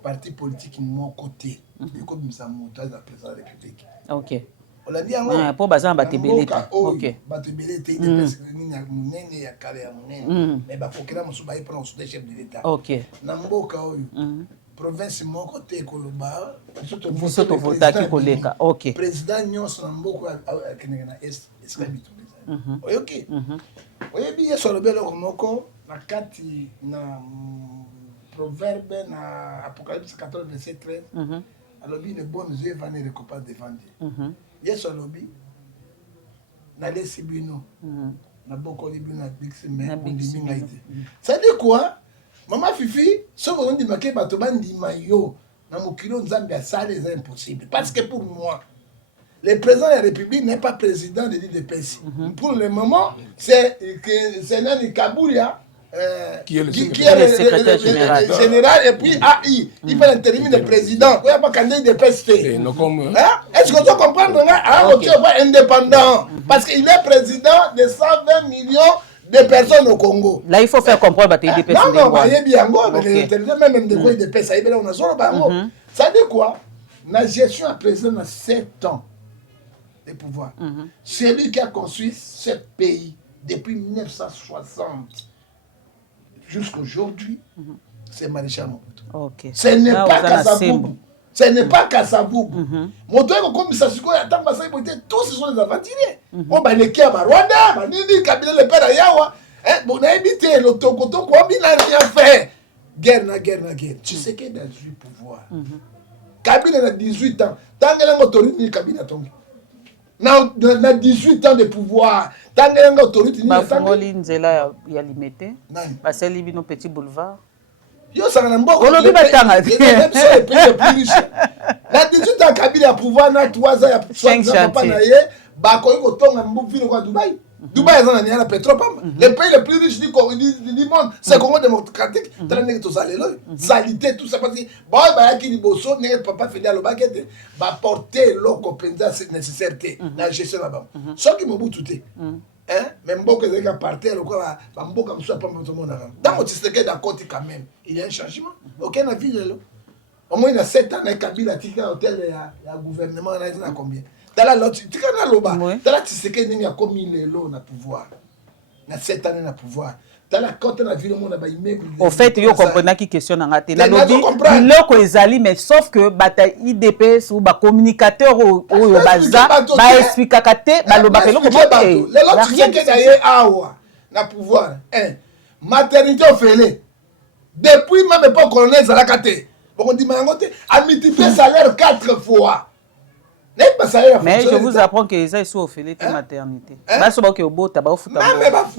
parti politique mon côté comme ça montage de président de la République OK on a dit pour bazan batebele OK batebele té IDP ni na munene ya kale ya munene mais ba kokela musu ba prendre sous chef de l'état OK na mboka oyo province moko te koloba biso to votaki koleka OK président nyonso na mboka keneka na est escabito OK oyebi yeso lobelo moko na kati na proverbe na apocalypse 14 verset 13 alobi les bonnes œuvres ne récompensent des vendus yeso alobi na lesi bino na bokoli bino na biksi mais ondimi ngai te ça dit quoi maman Fifi soki ondimaki bato bandima yo na mokili nzambe asala eza impossible parce que pour moi le président de la République n'est pas président de l'IDPS. Pour le moment, c'est Nani Kabouya qui est le secrétaire général et puis AI. Il fait l'intérim de président. Il n'y a pas candidat de PST. Est-ce que tu comprends? Il est indépendant. Parce qu'il est président de 120 millions de personnes au Congo. Là, il faut faire comprendre que l'IDPS. Non, il y a bien, même de quoi l'IDPS, ça dit quoi? La gestion à président a 7 ans. de pouvoir. C'est lui qui a construit ce pays depuis 1960 jusqu'à aujourd'hui. C'est Maréchal Mobutu. Ok. Ce n'est pas Kasavubu. Ce n'est pas Kasavubu. Moto eko comme ça siko ya tamba sa ibote tous ce sont des aventuriers. On ba leki ya Rwanda, ba nini Kabila le père yawa. Bon na évité le tokoto ko bi na rien fait. Guerre na guerre. Tu sais qu'il a eu pouvoir. Kabila a 18 ans. Tant que l'autorité Kabila tombe. Na 18 ans de pouvoir. Tant que l'autorité ni Bafungoli nzela ya limité. Baseli bino petit boulevard. Yo sanga mboko. Olobi batanga. Les pays les plus riches. Na 18 ans Kabila a pouvoir na 3 ans ya papa na ye ba ko ko tonga mbuvino kwa Dubaï. Dubaï est un pétrole. Les pays les plus riches du monde, c'est le Congo démocratique. Tu as dit salité, tout ça. Parce que papa fait le baguette, va porter l'eau nécessaire dans la gestion là-bas. Ce qui m'a tout même beaucoup de gens partent, beaucoup comme ça, pas tout le monde. Dans le système d'accord quand même, il y a un changement. Aucun avis. Au moins, il y a 7 ans, il y a Kabila qui a hôtel, il y a gouvernement, il y a combien? Dans la tu as loba. Dans la tiseke n'y a commis les lots na pouvoir. Na 7 années na pouvoir. Dans la côte na ville mon ba immeuble. Au fait, yo comprenez qui question na ngate. Na lobi biloko ezali mais sauf que bata IDPS ou ba communicateur ou baza ba expliquer kate ba loba ke loko bote. Les lots tiseke d'ailleurs awa na pouvoir. Maternité ofele. Depuis même pas colonel Zalakate. Bon on dit mangote a multiplié salaire 4 fois. Mais je vous apprends que les sont offerés de maternité. Parce que au beau tabac fout. Même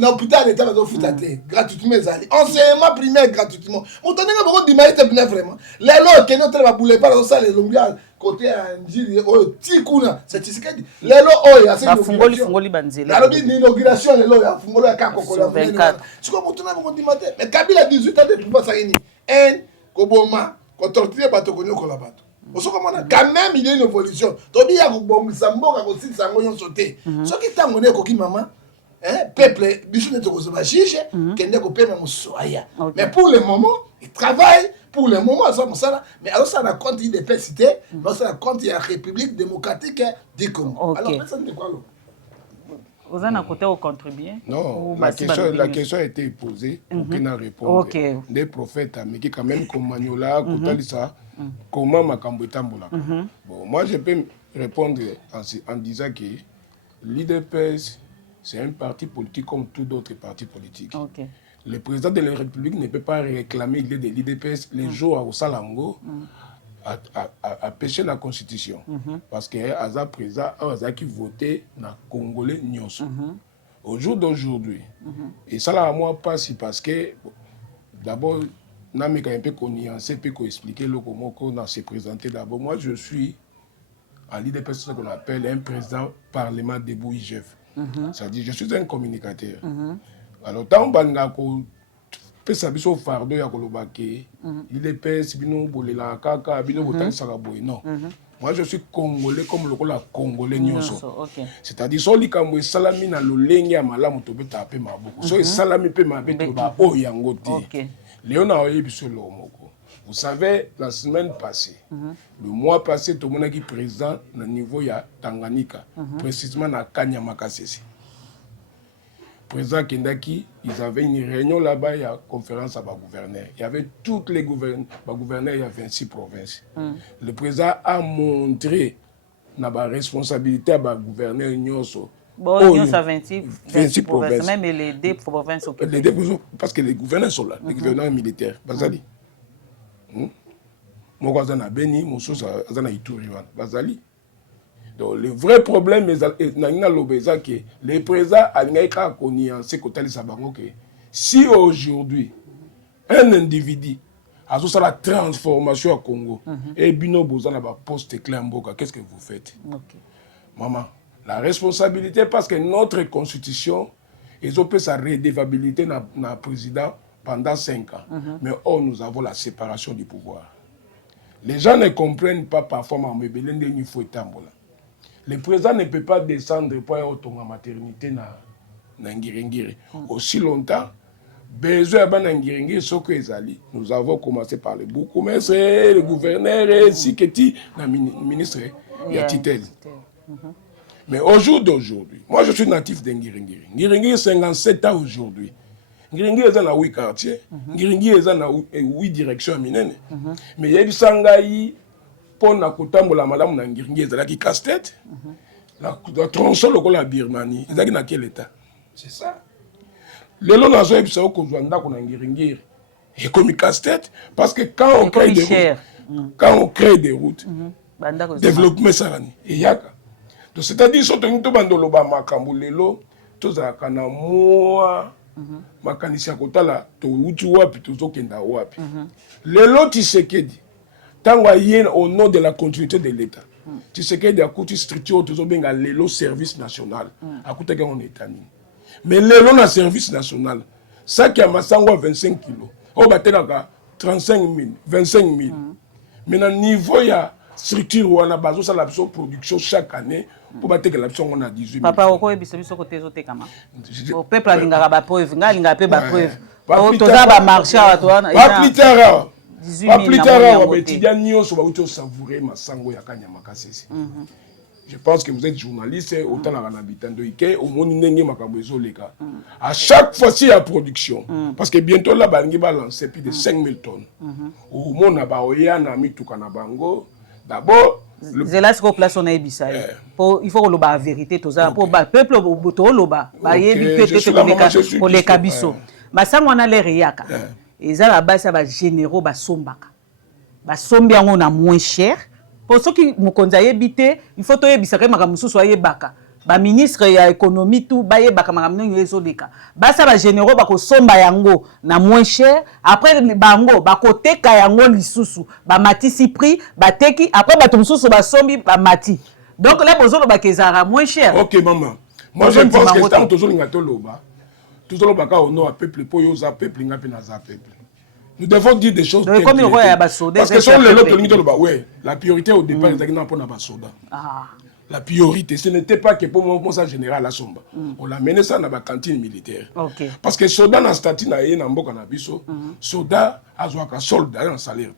dans l'hôpital d'État va fout gratuitement les enseignement primaire gratuitement. On donne beaucoup d'humanité bien vraiment. Les lots qui notre va bouler pas dans ça les longueurs côté Anjili au Tikuna c'est ce qu'il dit. Les lots oh assez fungoli banzela. La l'inauguration les lots ya fungoli ya kako la 24. Tu comprends tout na beaucoup d'humanité. Mais Kabila 18 ans de pouvoir ça ini. En Koboma ko torturer bato konyo ko la bato. Quand même il y a une évolution. Tobi ya kubongisa mboka ko sisa ngonyo sauter. Soki tango ne ko ki maman, peuple biso ne to ko ba chiche, kende ko pema musoya. Mais pour le moment, il travaille pour le moment ça ça mais alors ça na compte de cité, alors ça na compte la République démocratique du Congo. Alors ça ne quoi là? Vous en avez côté au contribuer? Non, la question a été posée, aucune n'a répondu. Des prophètes, mais qui quand même comme Magnola, Koutalisa, comment Makambo Tambola. Bon, moi je peux répondre en disant que l'IDPS, c'est un parti politique comme tous d'autres partis politiques. Le président de la République ne peut pas réclamer l'idée de l'IDPS les jours au Salango. À pécher la constitution parce que Aza président Aza qui votait na Congolais nyonso au jour d'aujourd'hui et ça là moi pas si parce que d'abord n'a mais quand un peu nuancer peut expliquer le comment qu'on a se présenter d'abord moi je suis à l'IDPS ce qu'on appelle un président parlement debout IGF c'est-à-dire je suis un communicateur alors tant banga ko pesa biso fardo ya koloba ke l'IDPS bino bolela kaka bino botalisa ka boy non moi je suis congolais comme le congolais nyonso c'est-à-dire so likambo salami na lolenge ya malamu to beta pe maboko so salami pe mabeto ba o yango te Léona oyebiso lo moko vous savez la semaine passée le mois passé tout le monde qui présent na niveau ya Tanganyika précisément na Kanyama Kasese président Kendaki, ils avaient une réunion là-bas, il y a une conférence à bas gouverneur. Il y avait toutes les gouverneurs, il y a 26 provinces. Le président a montré la responsabilité à bas gouverneur Nyonso. Bon, il y a 26 provinces, même les deux provinces occupées. Les deux provinces, parce que les gouverneurs sont là, les gouverneurs militaires. Bazali. Moi, je suis Beni, mon source, je suis Ituri, Bazali. Donc, le vrai problème, c'est que les présidents ont si aujourd'hui, un individu a la transformation au Congo, et Bino Bozan a un poste clé en Boka, qu'est-ce que vous faites? Maman, la responsabilité, parce que notre constitution, ils ont fait sa redevabilité dans le président pendant 5 ans. Mais nous avons la séparation du pouvoir. Les gens ne comprennent pas parfois, mais il faut être le président ne peut pas descendre pour aller à maternité na Ngirengiri. Aussi longtemps, besoin de Ngirengiri, ce que ezali. Nous avons commencé par le bourgmestre, le gouverneur, et si que le ministre, il y a Titel. Mais au jour d'aujourd'hui, moi je suis natif de Ngiringiri. Ngiringiri 57 ans aujourd'hui. Ngiringiri est dans 8 quartiers. Ngiringiri est dans 8 directions minene. Mais il y a du sangai pour na kotambola madame na Ngiringiri ezalaki casse-tête. La tronçon lokola la Birmanie, ezalaki na quel état? C'est ça. Lelo nazo ebisa ko zwanda ko na Ngiringiri. Et comme casse-tête parce que quand on crée des routes, développement ça et yaka. Donc c'est-à-dire surtout nous bandolo ba makambo lelo tozaka na moi makanisi ya kotala to uti wapi tozokenda wapi. Lelo Tshisekedi tango yena au nom de la continuité de l'État. Tshisekedi a kuti structure tozobenga lelo service national. Akutaka on état ni. Mais lelo na service national ça qui a masango 25 kilos. On batela 35 000, 25 000. Mais na niveau ya structure ou na bazo ça la production chaque année pour battre que l'option on a 18 000. Papa oko ebiso biso côté zote kama. Au peuple alingaka ba preuve, nga linga pe ba preuve. Toza ba marché wato wana. Pas plus tard. Pas plus tard ba étudiant nyonso ba uto savourer masango ya kanyama kasese. Je pense que vous êtes journaliste autant la habitant de Ike au monde ndenge makambo ezoleka. À chaque fois si il y a production parce que bientôt là bangi ba lancer plus de 5000 tonnes. Au monde na ba oya na mituka na bango. D'abord c'est là ce qu'on place on a ebisa. Il faut que la vérité tout ça pour le peuple boto loba ba yebi peut-être pour les kabiso. Ba ça on a les riaka. Et ça la base ça va généraux ba sombaka. Ba sombi on a moins cher. Pour ceux qui mokonza yebité, il faut to yebisa ke makamusu so yebaka. Ba ministre ya économie tout ba yebaka makamno yezoleka. Ba ça va généraux ba ko somba yango na moins cher. Après bango ba ko teka yango lisusu. Ba matisi prix, ba teki après ba tumususu ba sombi ba mati. Donc là bozolo ba kezara moins cher. OK maman. Moi je pense que tant toujours ngato loba. Toujours loba ka ono a peuple po yo za peuple ngapi na za peuple. Nous devons dire des choses. Comme il y a parce que sur les autres, ouais, la priorité au départ, c'est pour na basoda. La priorité, ce n'était pas que pour moi ça général à Somba. On l'a mené ça dans la cantine militaire. Parce que soldat na statut na yé na mboka na biso, soldat azwaka soldat en salaire.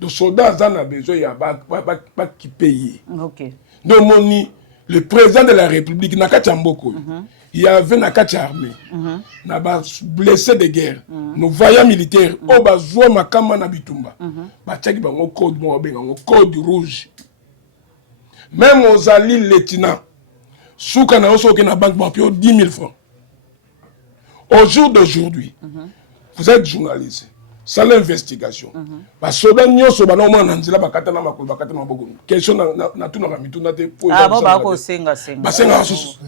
Donc soldat a besoin ya pas qui paye. Donc moni le président de la République na kati mboko. Il y avait na kati armée. Na ba blessé de guerre. Nos vaillants militaires o bazwa makama na bitumba. Ba tchaki bango code mo benga code rouge. Même aux alliés lieutenant souka na oso ke na banque mapio 10 000 francs. Au jour d'aujourd'hui, vous êtes journaliste. Sans l'investigation. Ba soda nyoso ba no na nzela ba katana makolo ba katana maboko. Question na tuna ka mituna te po. Ah bon ba ko senga. Ba senga susu.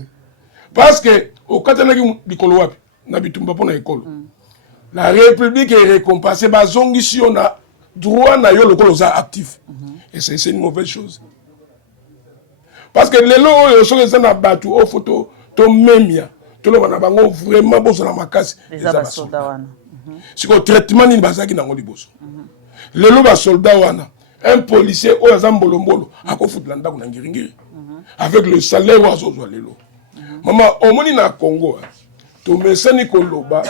Parce que au katana ki bikolo wapi na bitumba pona école. La République est récompensée ba zongi si on a droit na yo lokolo za actif. Et c'est une mauvaise chose. Parce que les lots sont les na batu au photo to memia. To lo bana bango vraiment bozo na makasi. Les abasoda wana. Si le traitement ni bazaki na ngoli boso. Les lots ba soldat wana. Un policier o azambolombolo akofut landa ko na Ngiringiri. Avec le salaire wa zo zo lelo. Maman, au moni na Congo, to mesani koloba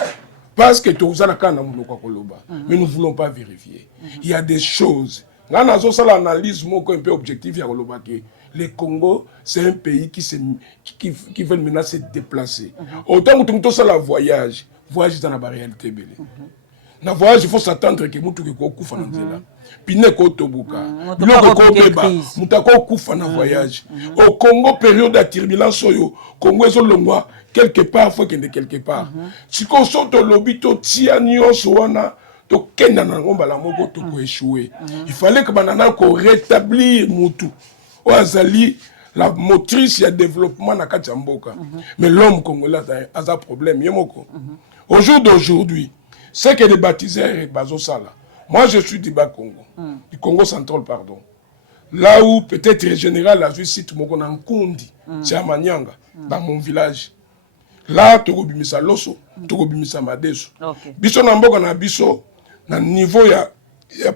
parce que to uzana kana muloko koloba. Mais nous ne voulons pas vérifier. Il y a des choses. Là na zo sala analyse moko un peu objectif ya koloba que le Congo c'est un pays qui veut maintenant se déplacer. Autant que tout ça la voyage dans la réalité belé. Na voyage il faut s'attendre que mutu ko kufa na nzela. Pine ko tobuka. Biloko ko beba, mutako kufa na voyage. Au Congo période de turbulence oyo, Congo ezo longwa quelque part faut kende quelque part. Si ko soto lobito tia nyonso wana to kenda na ngomba la moko to ko échouer. Il fallait que banana ko rétablir mutu. Oazali la motrice ya développement na kati mboka. Mais l'homme congolais a un problème yemoko. Au jour d'aujourd'hui, c'est que les baptisés bazo sala. Moi, je suis du Bas-Congo, du Congo central, pardon. Là où peut-être le général a vu site Mokona Nkundi, c'est à Manyanga, dans mon village. Là, tu as bimisa loso, tu as bimisa madeso. Biso na mboka na biso, na niveau ya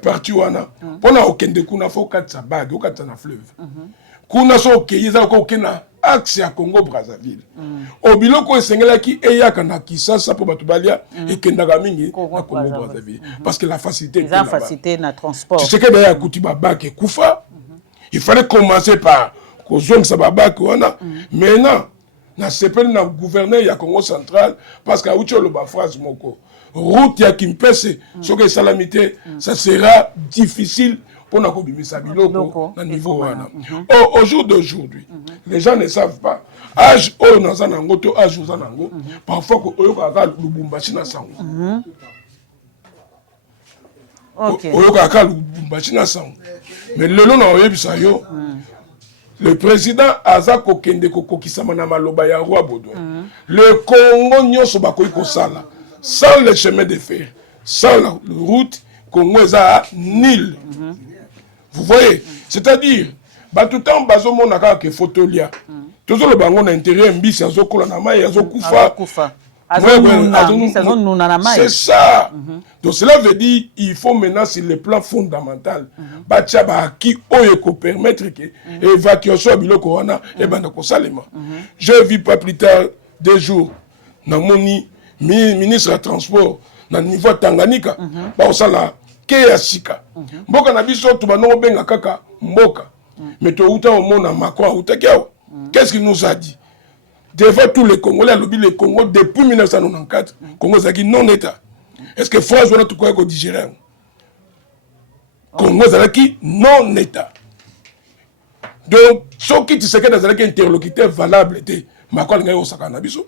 parti wana, pona okende kuna fo katsa bag, okatsa na fleuve. Kuna so okeyeza ko okena axe ya Congo Brazzaville. Obiloko esengelaki eyaka na Kisasa po batubalia ekendaka mingi na Congo Brazzaville parce que la facilité est la facilité na transport. Tu sais que d'ailleurs Kutiba Bak kufa. Il fallait commencer par kozongisa babaki wana maintenant na sepeli na gouverneur ya Congo central parce que auti oloba phrase moko route ya Kimpese soki esalami te ça sera difficile pour na kobimisa biloko na niveau wana. Au jour d'aujourd'hui les gens ne savent pas âge oyo naza nango to âge oza nango parfois ko oyokaka Lubumbashi na sango oyokaka Lubumbashi na sango mais lelo na oyebisa yo le président aza kokende kokokisama na maloba ya roi Baudouin le Congo nyonso bakoki kosala sans le chemin de fer sans la route Congo eza nul. Vous voyez, c'est-à-dire tout le temps bazomona kaka fotolia toujours le bango na intérieur mbisi azokola na mai azokufa c'est ça. Donc cela veut dire il faut maintenant sur le plan fondamental batia ba qui oyo ko permettre que évacuation biloko wana et banda ko salema. J'ai vu pas plus tard 2 jours na moni ministre ya transport na niveau Tanganyika ba osala ke ya sika mboka na biso to banongo benga kaka mboka mais to uta au mona Macron uta kiawa. Qu'est-ce qu'il nous a dit devant tous les Congolais, le Congo depuis 1994, Congo zaki non état. Est-ce que France va tout quoi qu'on digérer? Congo zaki non état. Donc ce qui tu sais que dans un interlocuteur valable était Macron ngayo sakana biso.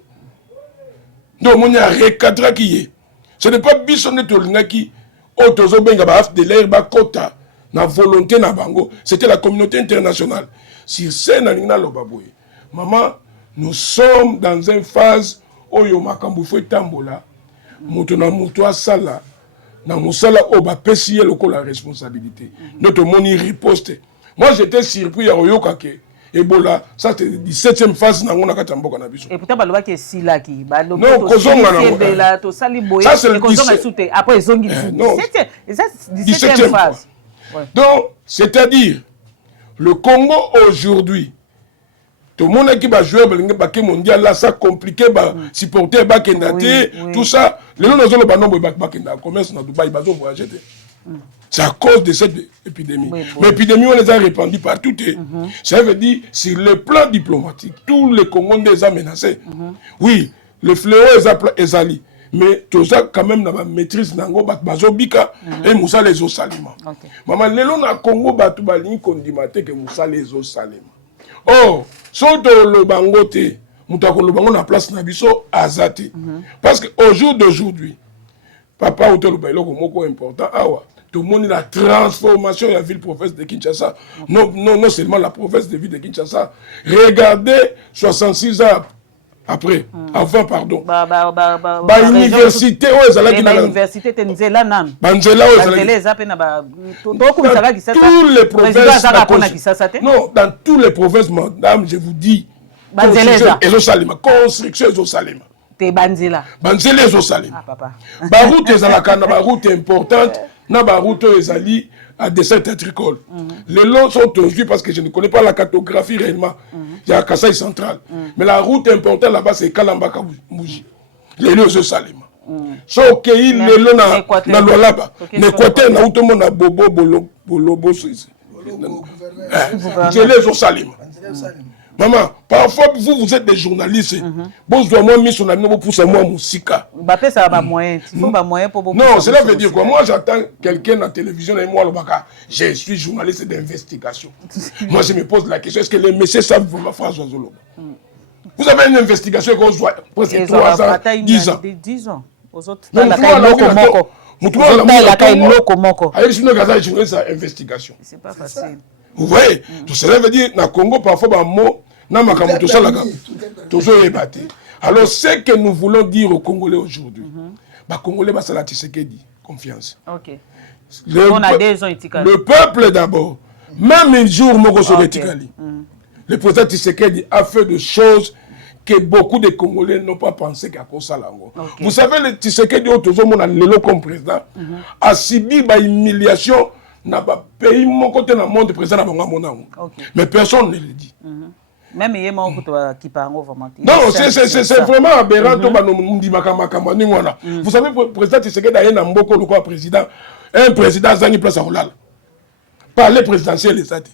Donc on a recadré qui est. Ce n'est pas biso net olingaki otozo benga ba de l'air ba kota na volonté na bango, c'était la communauté internationale. Si c'est na lingna lobaboye. Maman, nous sommes dans une phase où il y a tambola, mutuna mutua sala, na musala oba pesiye loko la responsabilité. Notre moni riposte. Moi j'étais surpris à Oyoka ke Ebola, ça c'était 17e phase na ngona katamboka na biso. Et pourtant baloba ke silaki, baloba non, kozonga na bela to sali boye, ça c'est le kozonga soute après zongi 17e phase. Donc, c'est-à-dire le Congo aujourd'hui tout le monde qui va jouer le mondial là, ça compliqué, supporter tout ça. Les gens qui ont commerce dans Dubaï, ils voyager. C'est à cause de cette épidémie. Mais l'épidémie, on les a répandue partout. Ça veut dire, sur le plan diplomatique, tous les Congolais les ont menacés. Oui, le fléau est allé. Mais tout ça, quand même, dans la maîtrise, bazobika et Moussa les eaux salima. Maman, les gens au Congo, batubali kondimate que Moussa les eaux salima. Oh, soto le bangote, moutako le bango na place na biso azate. Parce que au jour d'aujourd'hui, papa ou le bailo moko important, awa, tout le monde la transformation de la ville province de Kinshasa. Non seulement la province de ville de Kinshasa. Regardez 66 ans après, avant pardon. Université où ezalaki na université Tenzela nan. Banzela où ezalaki. Tous les provinces. Non, dans tous les provinces, madame, je vous dis. Banzela ezosalema, construction ezosalema. Te Banzela. Banzela ezosalema. Ah papa. Ba route ezalaka na ba route importante, na ba route ezali à dessert agricole. Les lots sont aujourd'hui parce que je ne connais pas la cartographie réellement. Il y a Kasaï central. Mais la route importante là-bas, c'est Kalambaka Mouji. Les lots sont salima. Sauf que les lots na là-bas. L'Équateur, na outomo na bobo bolobo. Les lots sont salima. Maman, parfois vous êtes des journalistes. Bon, je dois moi mis son ami pour ça moi musika. Mbappé ça va moyen. Il faut pas moyen pour. Non, cela veut dire quoi? Moi j'attends quelqu'un à la télévision et moi le baka. Je suis journaliste d'investigation. Moi je me pose la question, est-ce que les messieurs savent ma phrase Zolo? Vous avez une investigation qu'on doit presque 3 ans, 10 ans. 10 ans. Aux autres. Non, investigation. C'est pas facile. Vous voyez? Tout cela veut dire na Congo parfois un mot na makambo tout ça là. Toujours ébattu. Alors ce que nous voulons dire aux Congolais aujourd'hui, bah Congolais bah ça la Tshisekedi confiance. OK. On a des gens le peuple d'abord. Même un jour Moko Soletikali. Le président Tshisekedi a fait des choses que beaucoup de Congolais n'ont pas pensé qu'à cause ça là. Vous savez le Tshisekedi toujours mon lelo comme président a subi bah humiliation na ba pays mon côté dans le monde président na bango. Mais personne ne le dit. Même il y a un qui parle vraiment. Non, c'est vraiment aberrant. Vous savez, le président Tshisekedi a un mboko le président. Un président Zani place à Rolal. Parler présidentiel, les athées.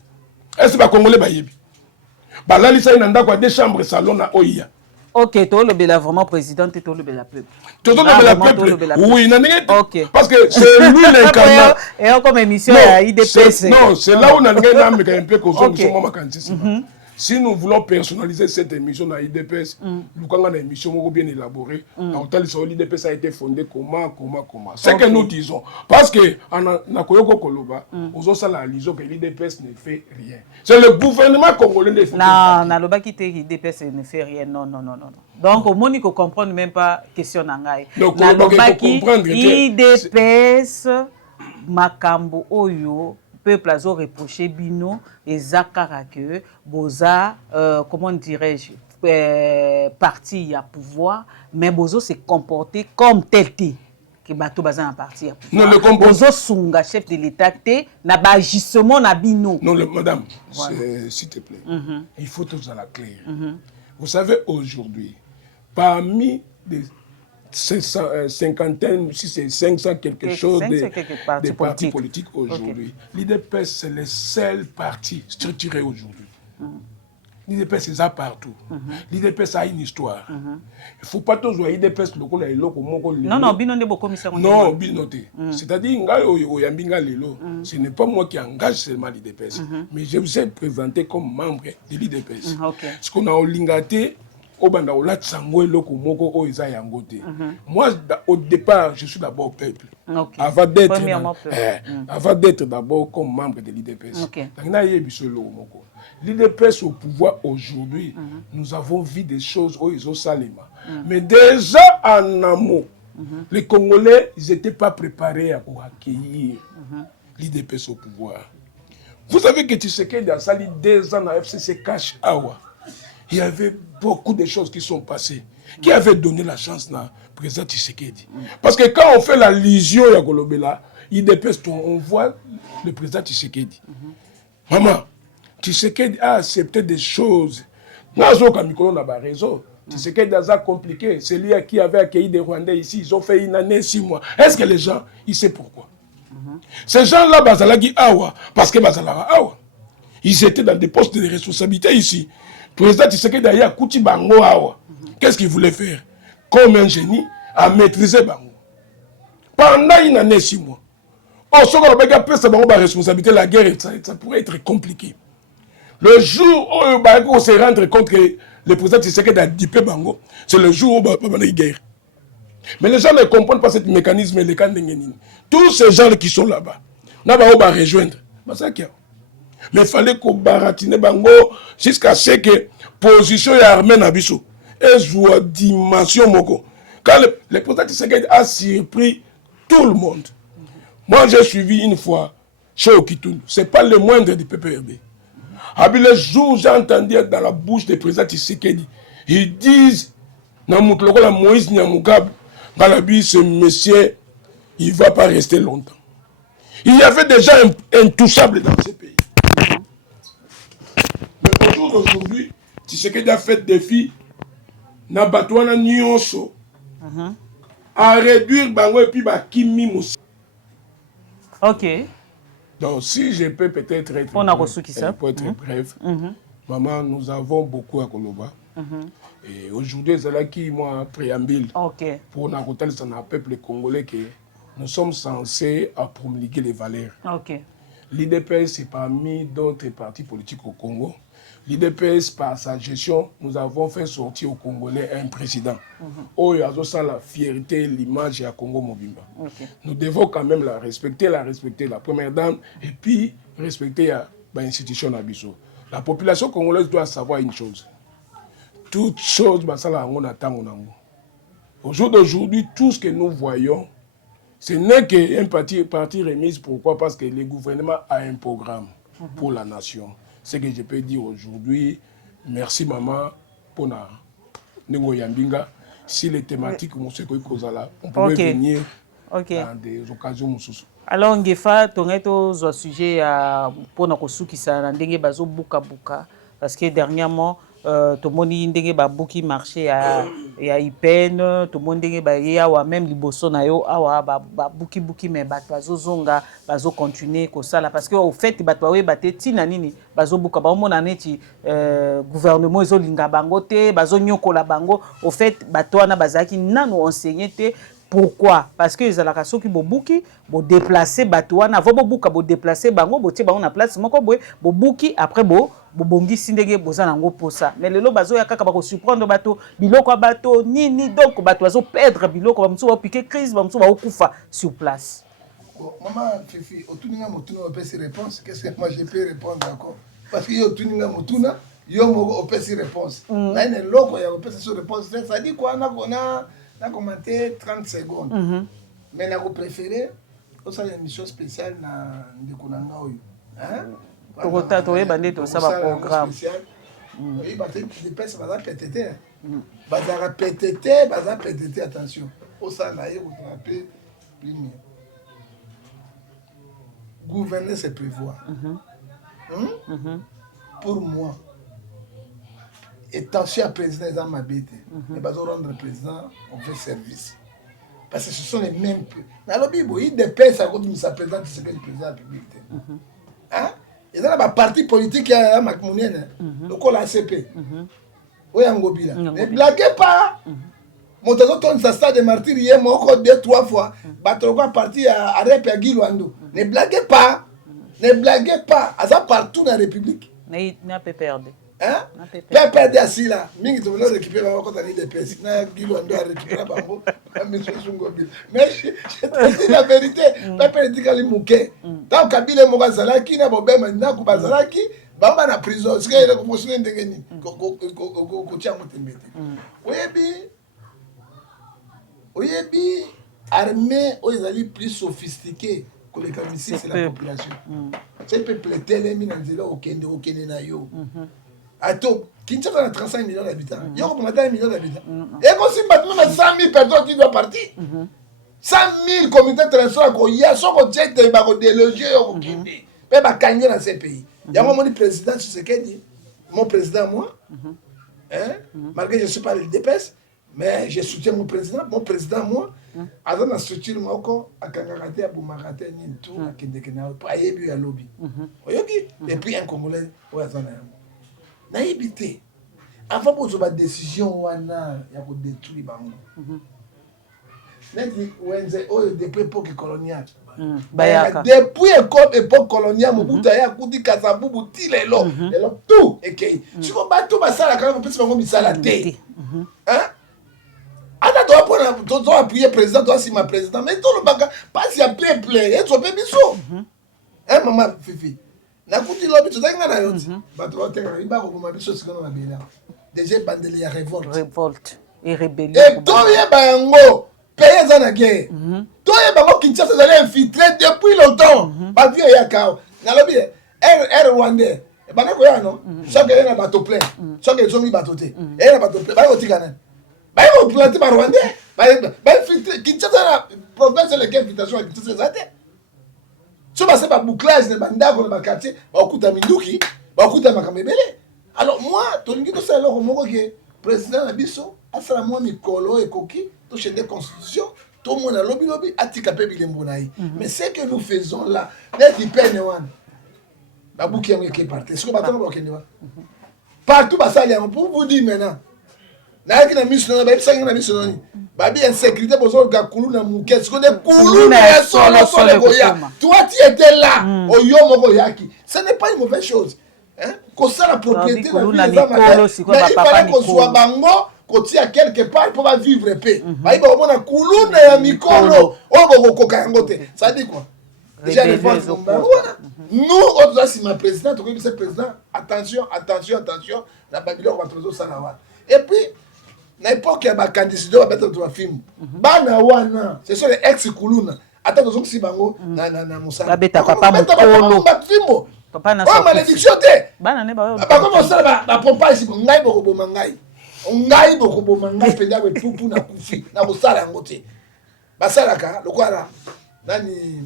Est-ce que les Congolais bayebi? balalisa na ndako ya deux chambres salon na oya. Ok, toi le bel vraiment président et toi le bel peuple. Tout le peuple. Oui, ok. Parce que c'est lui l'incarnat. Et comme émission à IDPS. Non, c'est là où on a un peu que si nous voulons personnaliser cette émission à IDPS, nous avons une émission bien élaborée. L'IDPS a été fondé comment. C'est que nous disons. Parce que Nakoyoko Koloba, aux autres que l'IDPS ne fait rien. C'est le gouvernement congolais qui ne fait rien. Non, l'IDPS ne fait rien. Non. Donc, au monde, il ne comprend même pas question d'angaï. Donc, il faut comprendre IDPS, Makambo Oyo, peuple a reproché Bino et Zakara que Boza, comment dirais-je, parti à pouvoir, mais Bozo s'est comporté comme tel que Bato Bazan a parti à pouvoir. Non, le Bozo Sunga, chef de l'État, n'a pas agissement na Bino. Non, madame, voilà. S'il te plaît, il faut tout ça la clair. Vous savez, aujourd'hui, parmi des cinquantaine, si c'est 500 quelque chose des partis politiques aujourd'hui. L'IDPS, c'est le seul parti structuré aujourd'hui. L'IDPS, c'est ça partout. L'IDPS a une histoire. Il ne faut pas toujours l'IDPS, non, Bino n'est pas commissaire. Non, Bino. C'est-à-dire, ce n'est pas moi qui engage seulement l'IDPS, mais je vous ai présenté comme membre de l'IDPS. Ce qu'on a au Lingaté, moi, au départ, je suis d'abord peuple. Avant d'être d'abord comme membre de l'IDPS. L'IDPS au pouvoir aujourd'hui, nous avons vu des choses au Iso-Salema. Mais déjà en amont, les Congolais, ils n'étaient pas préparés à accueillir l'IDPS au pouvoir. Vous savez que Tshisekedi a sali 2 ans à FCC Cash Awa. Il y avait beaucoup de choses qui sont passées, qui avaient donné la chance à président Tshisekedi. Parce que quand on fait l'allusion à Golobela, on voit le président Tshisekedi. Maman, Tshisekedi a accepté des choses. Nazo Kamikolo n'a pas raison. Tshisekedi a compliqué. C'est lui qui avait accueilli des Rwandais ici. Ils ont fait une année, 6 mois. Est-ce que les gens, ils savent pourquoi? Ces gens-là, Bazalagi Awa, parce que Bazalara Awa, ils étaient dans des postes de responsabilité ici. Le président Tshisekedi a Kouti Bango Awa. Qu'est-ce qu'il voulait faire? Comme un génie, à maîtriser Bango. Pendant une année, 6 mois. Oh, si on a la responsabilité, la guerre, ça pourrait être compliqué. Le jour où on se rendre compte que le président Tshisekedi a dipé Bango, c'est le jour où on a une guerre. Mais les gens ne comprennent pas ce mécanisme. Tous ces gens qui sont là-bas, on va rejoindre. Mais il fallait qu'on baratine Bango jusqu'à ce que la position armée n'abisso. Et je dimension moko. Quand le président Tshisekedi a surpris tout le monde. Moi, j'ai suivi une fois chez Okitoun. Ce n'est pas le moindre du PPRD. Le jour où j'ai entendu dans la bouche du président Tshisekedi, ils disent, Moïse Nyamugab, ce monsieur, il ne va pas rester longtemps. Il y avait des gens intouchables dans ce pays. Mais au jour d'aujourd'hui, Tshisekedi a fait défi na Batouana Nyonso à réduire Bango et puis Kimi Moussa. Ok. Donc, si je peux peut-être être bref, maman, nous avons beaucoup à Koloba. Et aujourd'hui, c'est là qui moi préambule pour un peuple congolais que nous sommes censés promulguer les valeurs. L'IDPS, c'est parmi d'autres partis politiques au Congo. L'IDPS, par sa gestion, nous avons fait sortir au Congolais un président. Oh, il y a la fierté, l'image à Congo Mobimba. Nous devons quand même la respecter, la première dame, et puis respecter l'institution d'Abisso. La population congolaise doit savoir une chose. Toute chose, au jour d'aujourd'hui, tout ce que nous voyons, ce n'est qu'un parti remise. Pourquoi? Parce que le gouvernement a un programme pour la nation. Ce que je peux dire aujourd'hui, merci maman pour Nengo Yambinga. Si les thématiques on pourrait venir dans des occasions. Alors, Ngefa, tu as un sujet pour nous qui s'est rendu bazo buka buka parce que dernièrement tomoni ndenge babuki marché ya IPN tomoni ndenge baye awa même liboso na yo awa babuki mais bato bazozonga bazocontinue kosala parce que au fait bato baoyeba te ntina nini bazobuka baomona neti gouvernement ezolinga bango te bazonyokola bango au fait bato wana bazalaki nano enseigné te. Pourquoi? Parce que les alaka soki bobuki bo déplacer bato wana vo bobuka bo déplacer bango bo tie bango na place moko boye bobuki après bo bongi sindege boza nango posa mais lelo bazo ya kaka ba ko surprendre bato biloko bato nini donc bato bazo perdre biloko ba mutsu ba piquer crise ba mutsu ba okufa sur place. Bon, maman Fifi otuninga motuna on peut se réponse qu'est-ce que moi je peux répondre encore parce que yo otuninga motuna yo moko on peut se réponse na ine loko ya on peut se réponse ça dit quoi na commenté 30 secondes. Mais na ko préféré au ça une émission spéciale na ndeko nanga oyo. Hein? Tokota toyeba nde to ça ba programme. Oui, bah des personnes baza PTT. Baza PTT attention. Au ça na yo ko rappeler premier. Gouverner c'est prévoir. Pour moi attention à président dans ma bête. Mais baza rendre président on fait service. Parce que ce sont les mêmes. Dans le Bible, il dépasse à cause de sa présidente, c'est le président de la République. Hein? Et dans la parti politique, il y a Macmounienne, le col ACP. Oui, Angobila. Ne blaguez pas. Mon tonton, ça stade de martyr, il y a encore 2-3 fois. Batroka parti à Rep à Guilouando. Ne blaguez pas. Ne blaguez pas. À ça partout dans la République. N'a pas perdu. Hein? Pas perdre assis là. Mingi tu veux récupérer quand on a des pièces. Na Guilouando a récupéré bango. Mais je te dis la vérité. Pas perdre quand il mouké. Tant Kabila Moga Zalaki na bobema na kubazalaki. Bamba na prison. Ce qu'il a promotionné ndengeni. Ko tia motembete. Oyebi armée oyezali plus sophistiquée que les camicis c'est la population. C'est peuple telemi na nzela okende na yo. Attends, Kinshasa a 35 millions d'habitants. Il y a 1 million d'habitants. Et quand c'est maintenant 100 000 personnes qui doivent partir, 100 000 communautés transports, il y a son objectif de déloger au Kindi. Mais il y a dans ces pays. Il y a mon président, c'est ce qu'il dit. Mon président, moi, malgré que je ne suis pas le DPS, mais je soutiens mon président. Mon président, moi, dans la structure, à Kangarate, à Boumarate, à tout, à Kendekena, à Yebu, à Lobby. Et puis un Congolais, naïbité. Avant de prendre une décision, il y a détruire bango. Depuis l'époque coloniale. Depuis l'époque coloniale, Mobutu a dit Kasavubu, Tilelo, tout. Si on bat tout, ça la quand même plus bango misala té. Hein? Ana doit appuyer président, doit si ma président, mais tout le baga pas si appeler play, et tu peux biso. Hein maman Fifi. Nakuti lobi tozanga na yoti bato batenga iba ko ma biso sikono na bela déjà bandeli ya révolte et rébellion et toye bango paye za na guerre toye bango Kinshasa zali infiltré depuis longtemps ba vieux ya kao na lobi rwandais bana ko ya no chaque na bato plein chaque zomi bato te et na bato plein ba ko tikana ba ko planter ba rwandais ba infiltré Kinshasa na province le invitation à Kinshasa zate. Si on a un bouclage de bandako dans le quartier, on a un minduki, on a un makamebele. Alors moi, tout le monde sait alors que le président Nabiso a fait la moi Mikolo et Koki, tout chez des constitutions, tout le monde a lobby a tikapé bilembonaï. Mais ce que nous faisons là, n'est pas néwan. La boucle qui est partie. Ce qu'on va attendre partout, pour vous dire maintenant. Naki na mission na baby na mission babi insécurité bozo ga kulu na muke ce qu'on est kulu na solo goya toi tu étais là au yo moko yaki ce n'est pas une mauvaise chose hein que ça la propriété la vie des hommes mais il fallait qu'on soit bango qu'on tient quelque part pour vivre paix babi ba mona kulu na ya mikolo o boko kokangote ça dit quoi déjà réponse nous autres si ma président to que président attention la Babylone va toujours ça là et puis na époque ya bakandisidé babeta to bafilm bana wana ce sont les ex kuluna ata tozo si bango na musala babeta papa mokolo bafilm papa na so malédiction te bana ne ba ba comme ça ba pompage ngai boko boma ngai penda be pupu na kufi na musala yango te basala ka lokwala nani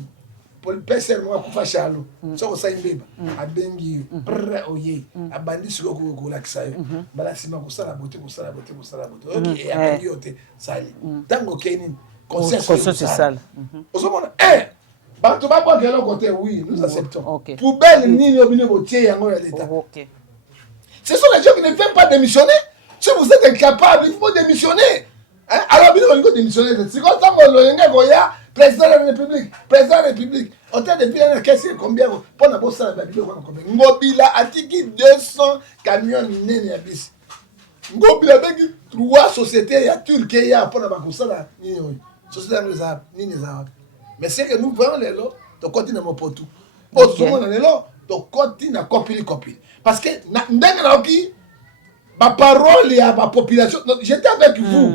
pese mo akufa shalo soko sa imbeba abengi oye abandi siko ko lakisa yo bala sima ko sala bote ok et abengi yote sali tango keni conseil sale osomona bato ba kwa kelo côté oui nous acceptons poubelle nini obine botie yango ya l'état ce sont les gens qui ne veulent pas démissionner si vous êtes incapable il faut démissionner hein alors bino on démissionner c'est comme ça mo loyenga goya président de la République. En termes de bien, qu'est-ce combien pour la bosse à la Bible, Ngobila a tiki 200 camions nene à bis. Ngobila avec 3 sociétés à Turquie pour la bakosa la société ni les arabes. Mais c'est que nous voyons les lots, donc continue mon potou. Autrement les lots, donc continue à copier. Parce que ndenge qui ma parole et ma population, j'étais avec vous.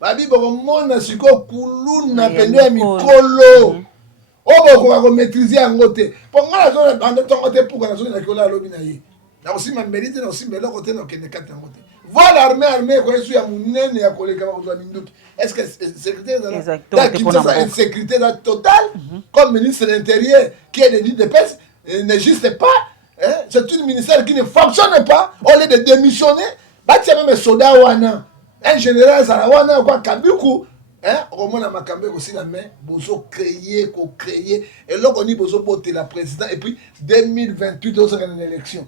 Babi bomona siko kuluna pendo ya mikolo obo ko maîtriser yango te po ngala zo bando tongo te puka na zo na kola lobi na ye na aussi ma mérite na aussi mbelo côté na kende kata yango te voilà armée ko esu ya munene ya koleka ba zo minduki est-ce que sécurité dans une sécurité totale comme ministre de l'intérieur qui est de dépêche n'existe pas c'est une ministère qui ne fonctionne pas au lieu de démissionner ba tiens même soda wana un général Zarawana quoi Kabuku au moins na makambe aussi la main bozo créer et là on dit bozo porter la président et puis 2028 on sera une élection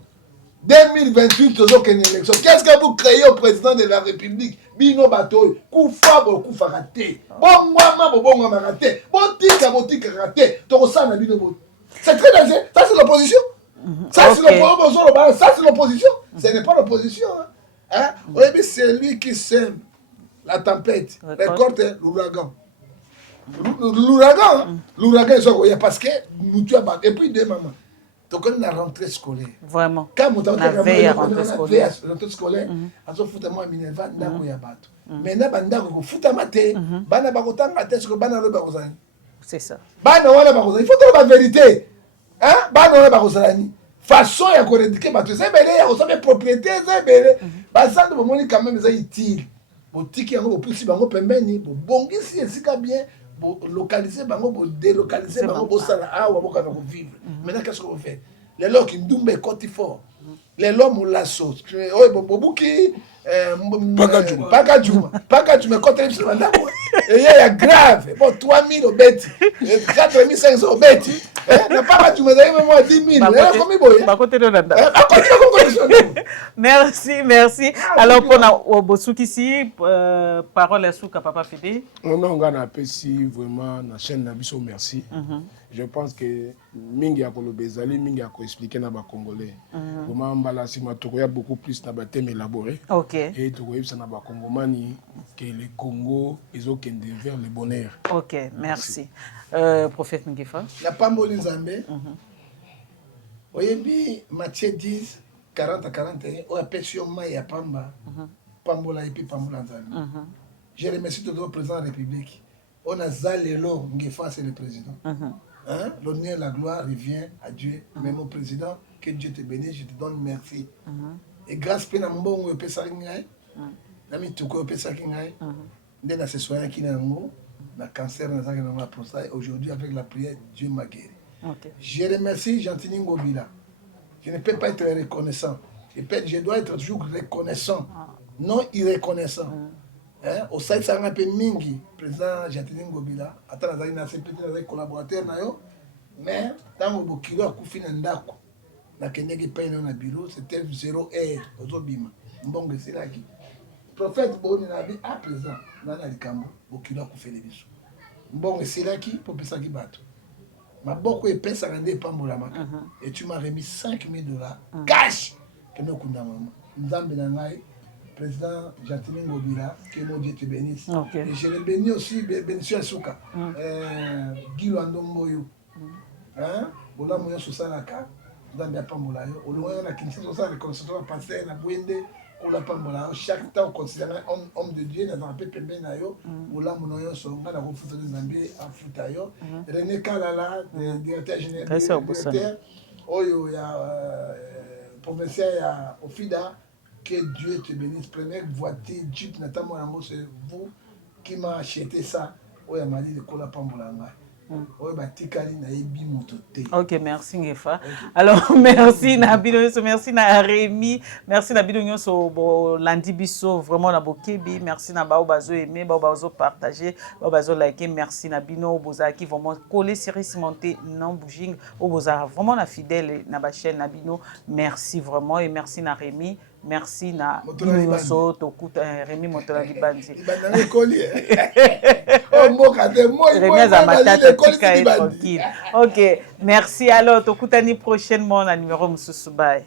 2028 on sera une élection qu'est-ce que vous créez au président de la République bino bato kufa raté bon raté botika raté to ça na bino c'est très dangereux ça c'est l'opposition ça c'est l'opposition ce n'est pas l'opposition oui, mais c'est lui qui sème la tempête, récolte l'ouragan. L'ouragan, c'est parce que nous tuons. Et puis, deux mamans. Donc, on a rentrée scolaire. Vraiment. Quand on a rentrée scolaire, on a foutu moi Minerva, ndako ya bato. Maintenant, bandako ko futa mate, bana bakotanga te que bana lo bakozani. C'est ça. Bana wala bakozani. Il faut dire la vérité. Hein? Bana wala bakozani. Façon ya korédiquer bato c'est belé ya kosabe propriété c'est belé basando bomoni quand même ça utile botiki yango bopusi bango pembeni bobongisi esika bien bo localiser bango bo délocaliser bango bo sala awa boka ko vivre maintenant qu'est-ce qu'on fait les lois qui ndumbe côté fort les lois molasso oyo bobuki Pakajuma côté sur la ndako et il y a grave bon 3000 au bête 4500 au bête na Pakajuma d'ailleurs moi 10 000 merci alors pour bosuki ici parole à Souka Papa Fede on a apprécié vraiment na chaîne na biso merci je pense que mingi akolobezali mingi akoexpliquer na ba congolais comment mbala sima toko ya beaucoup plus na ba thème élaboré et toko yebisa na ba congomani que le Congo ezokende vers le bonheur. OK, merci. Prophète Ngefa. La pamboli Nzambe. Oyebi Matthieu 10 40 à 41 o apesio mai ya pamba. Pambola et puis pambola Nzambe. Je remercie tout le président de la République. On a Zalelo Ngefa c'est le président. Hein? L'honneur, la gloire revient à Dieu. Mais mon président, que Dieu te bénisse, je te donne merci. Et grâce à Mbongo et Pesaringai, Nami Tuko et Pesaringai, dès la soignant qui n'a pas cancer, na prostate. Aujourd'hui, avec la prière, Dieu m'a guéri. Je remercie Gentini Ngobila. Je ne peux pas être reconnaissant. Je dois être toujours reconnaissant, non irreconnaissant. Au site ça peu mingi président Gentini Ngobila atala zali na CPT avec collaborateur na yo mais tango bokilo akufina ndako na kendeki peine na bureau c'était 0 heure ozobima mbongo selaki prophète boni na bi à présent na likambo bokilo akufele biso mbongo selaki pour pesaki bato maboko epesa ngande pambola maka et tu m'as remis $5,000 cash que nous kundama nzambe na ngai président Gentini Ngobila, que mon Dieu te bénisse. Et je le bénis aussi, bénis à Souka. Guy Andongoyo. Bola moyo sosalaka. Zambia pambolayo. Oloyo na kinsa sosala reconnaissance na passer na bwende ola pambolayo. Chaque temps considéré homme de Dieu dans un peu pembe na yo. Bola moyo songa na kofuta Zambie afuta yo. René Kalala, directeur général. Oyo ya provincial ya Ofida. Que Dieu te bénisse. Première voiture, Jeep, notamment, c'est vous qui m'a acheté ça. Oui, elle m'a dit de coller Pambolanga. oyo batikali nayebi moto te. Ok, merci Ngefa. Alors, merci Nabino Nyonso, merci na Rémi, merci Nabino Nyonso, bon, Landi Bisso, vraiment na Bokebi, merci na Bao Bazo aimé, Bao Bazo partagé, Bao Bazo liké, merci Nabino Boza qui vraiment collé série cimentée non bouging, au Boza vraiment na fidèle na ba chaîne Nabino, merci vraiment et merci na Rémi. Merci na Bino Nyonso, Rémi Motola Libandi. Ok, merci. Alors, Tokutani prochainement, la numéro Moussoubaï.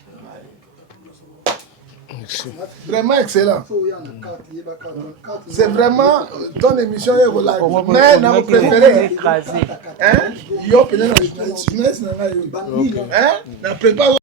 Vraiment excellent. C'est vraiment ton émission est relax. Mais n'a préféré. Hein? Yo, peut-être, hein? N'a prépare.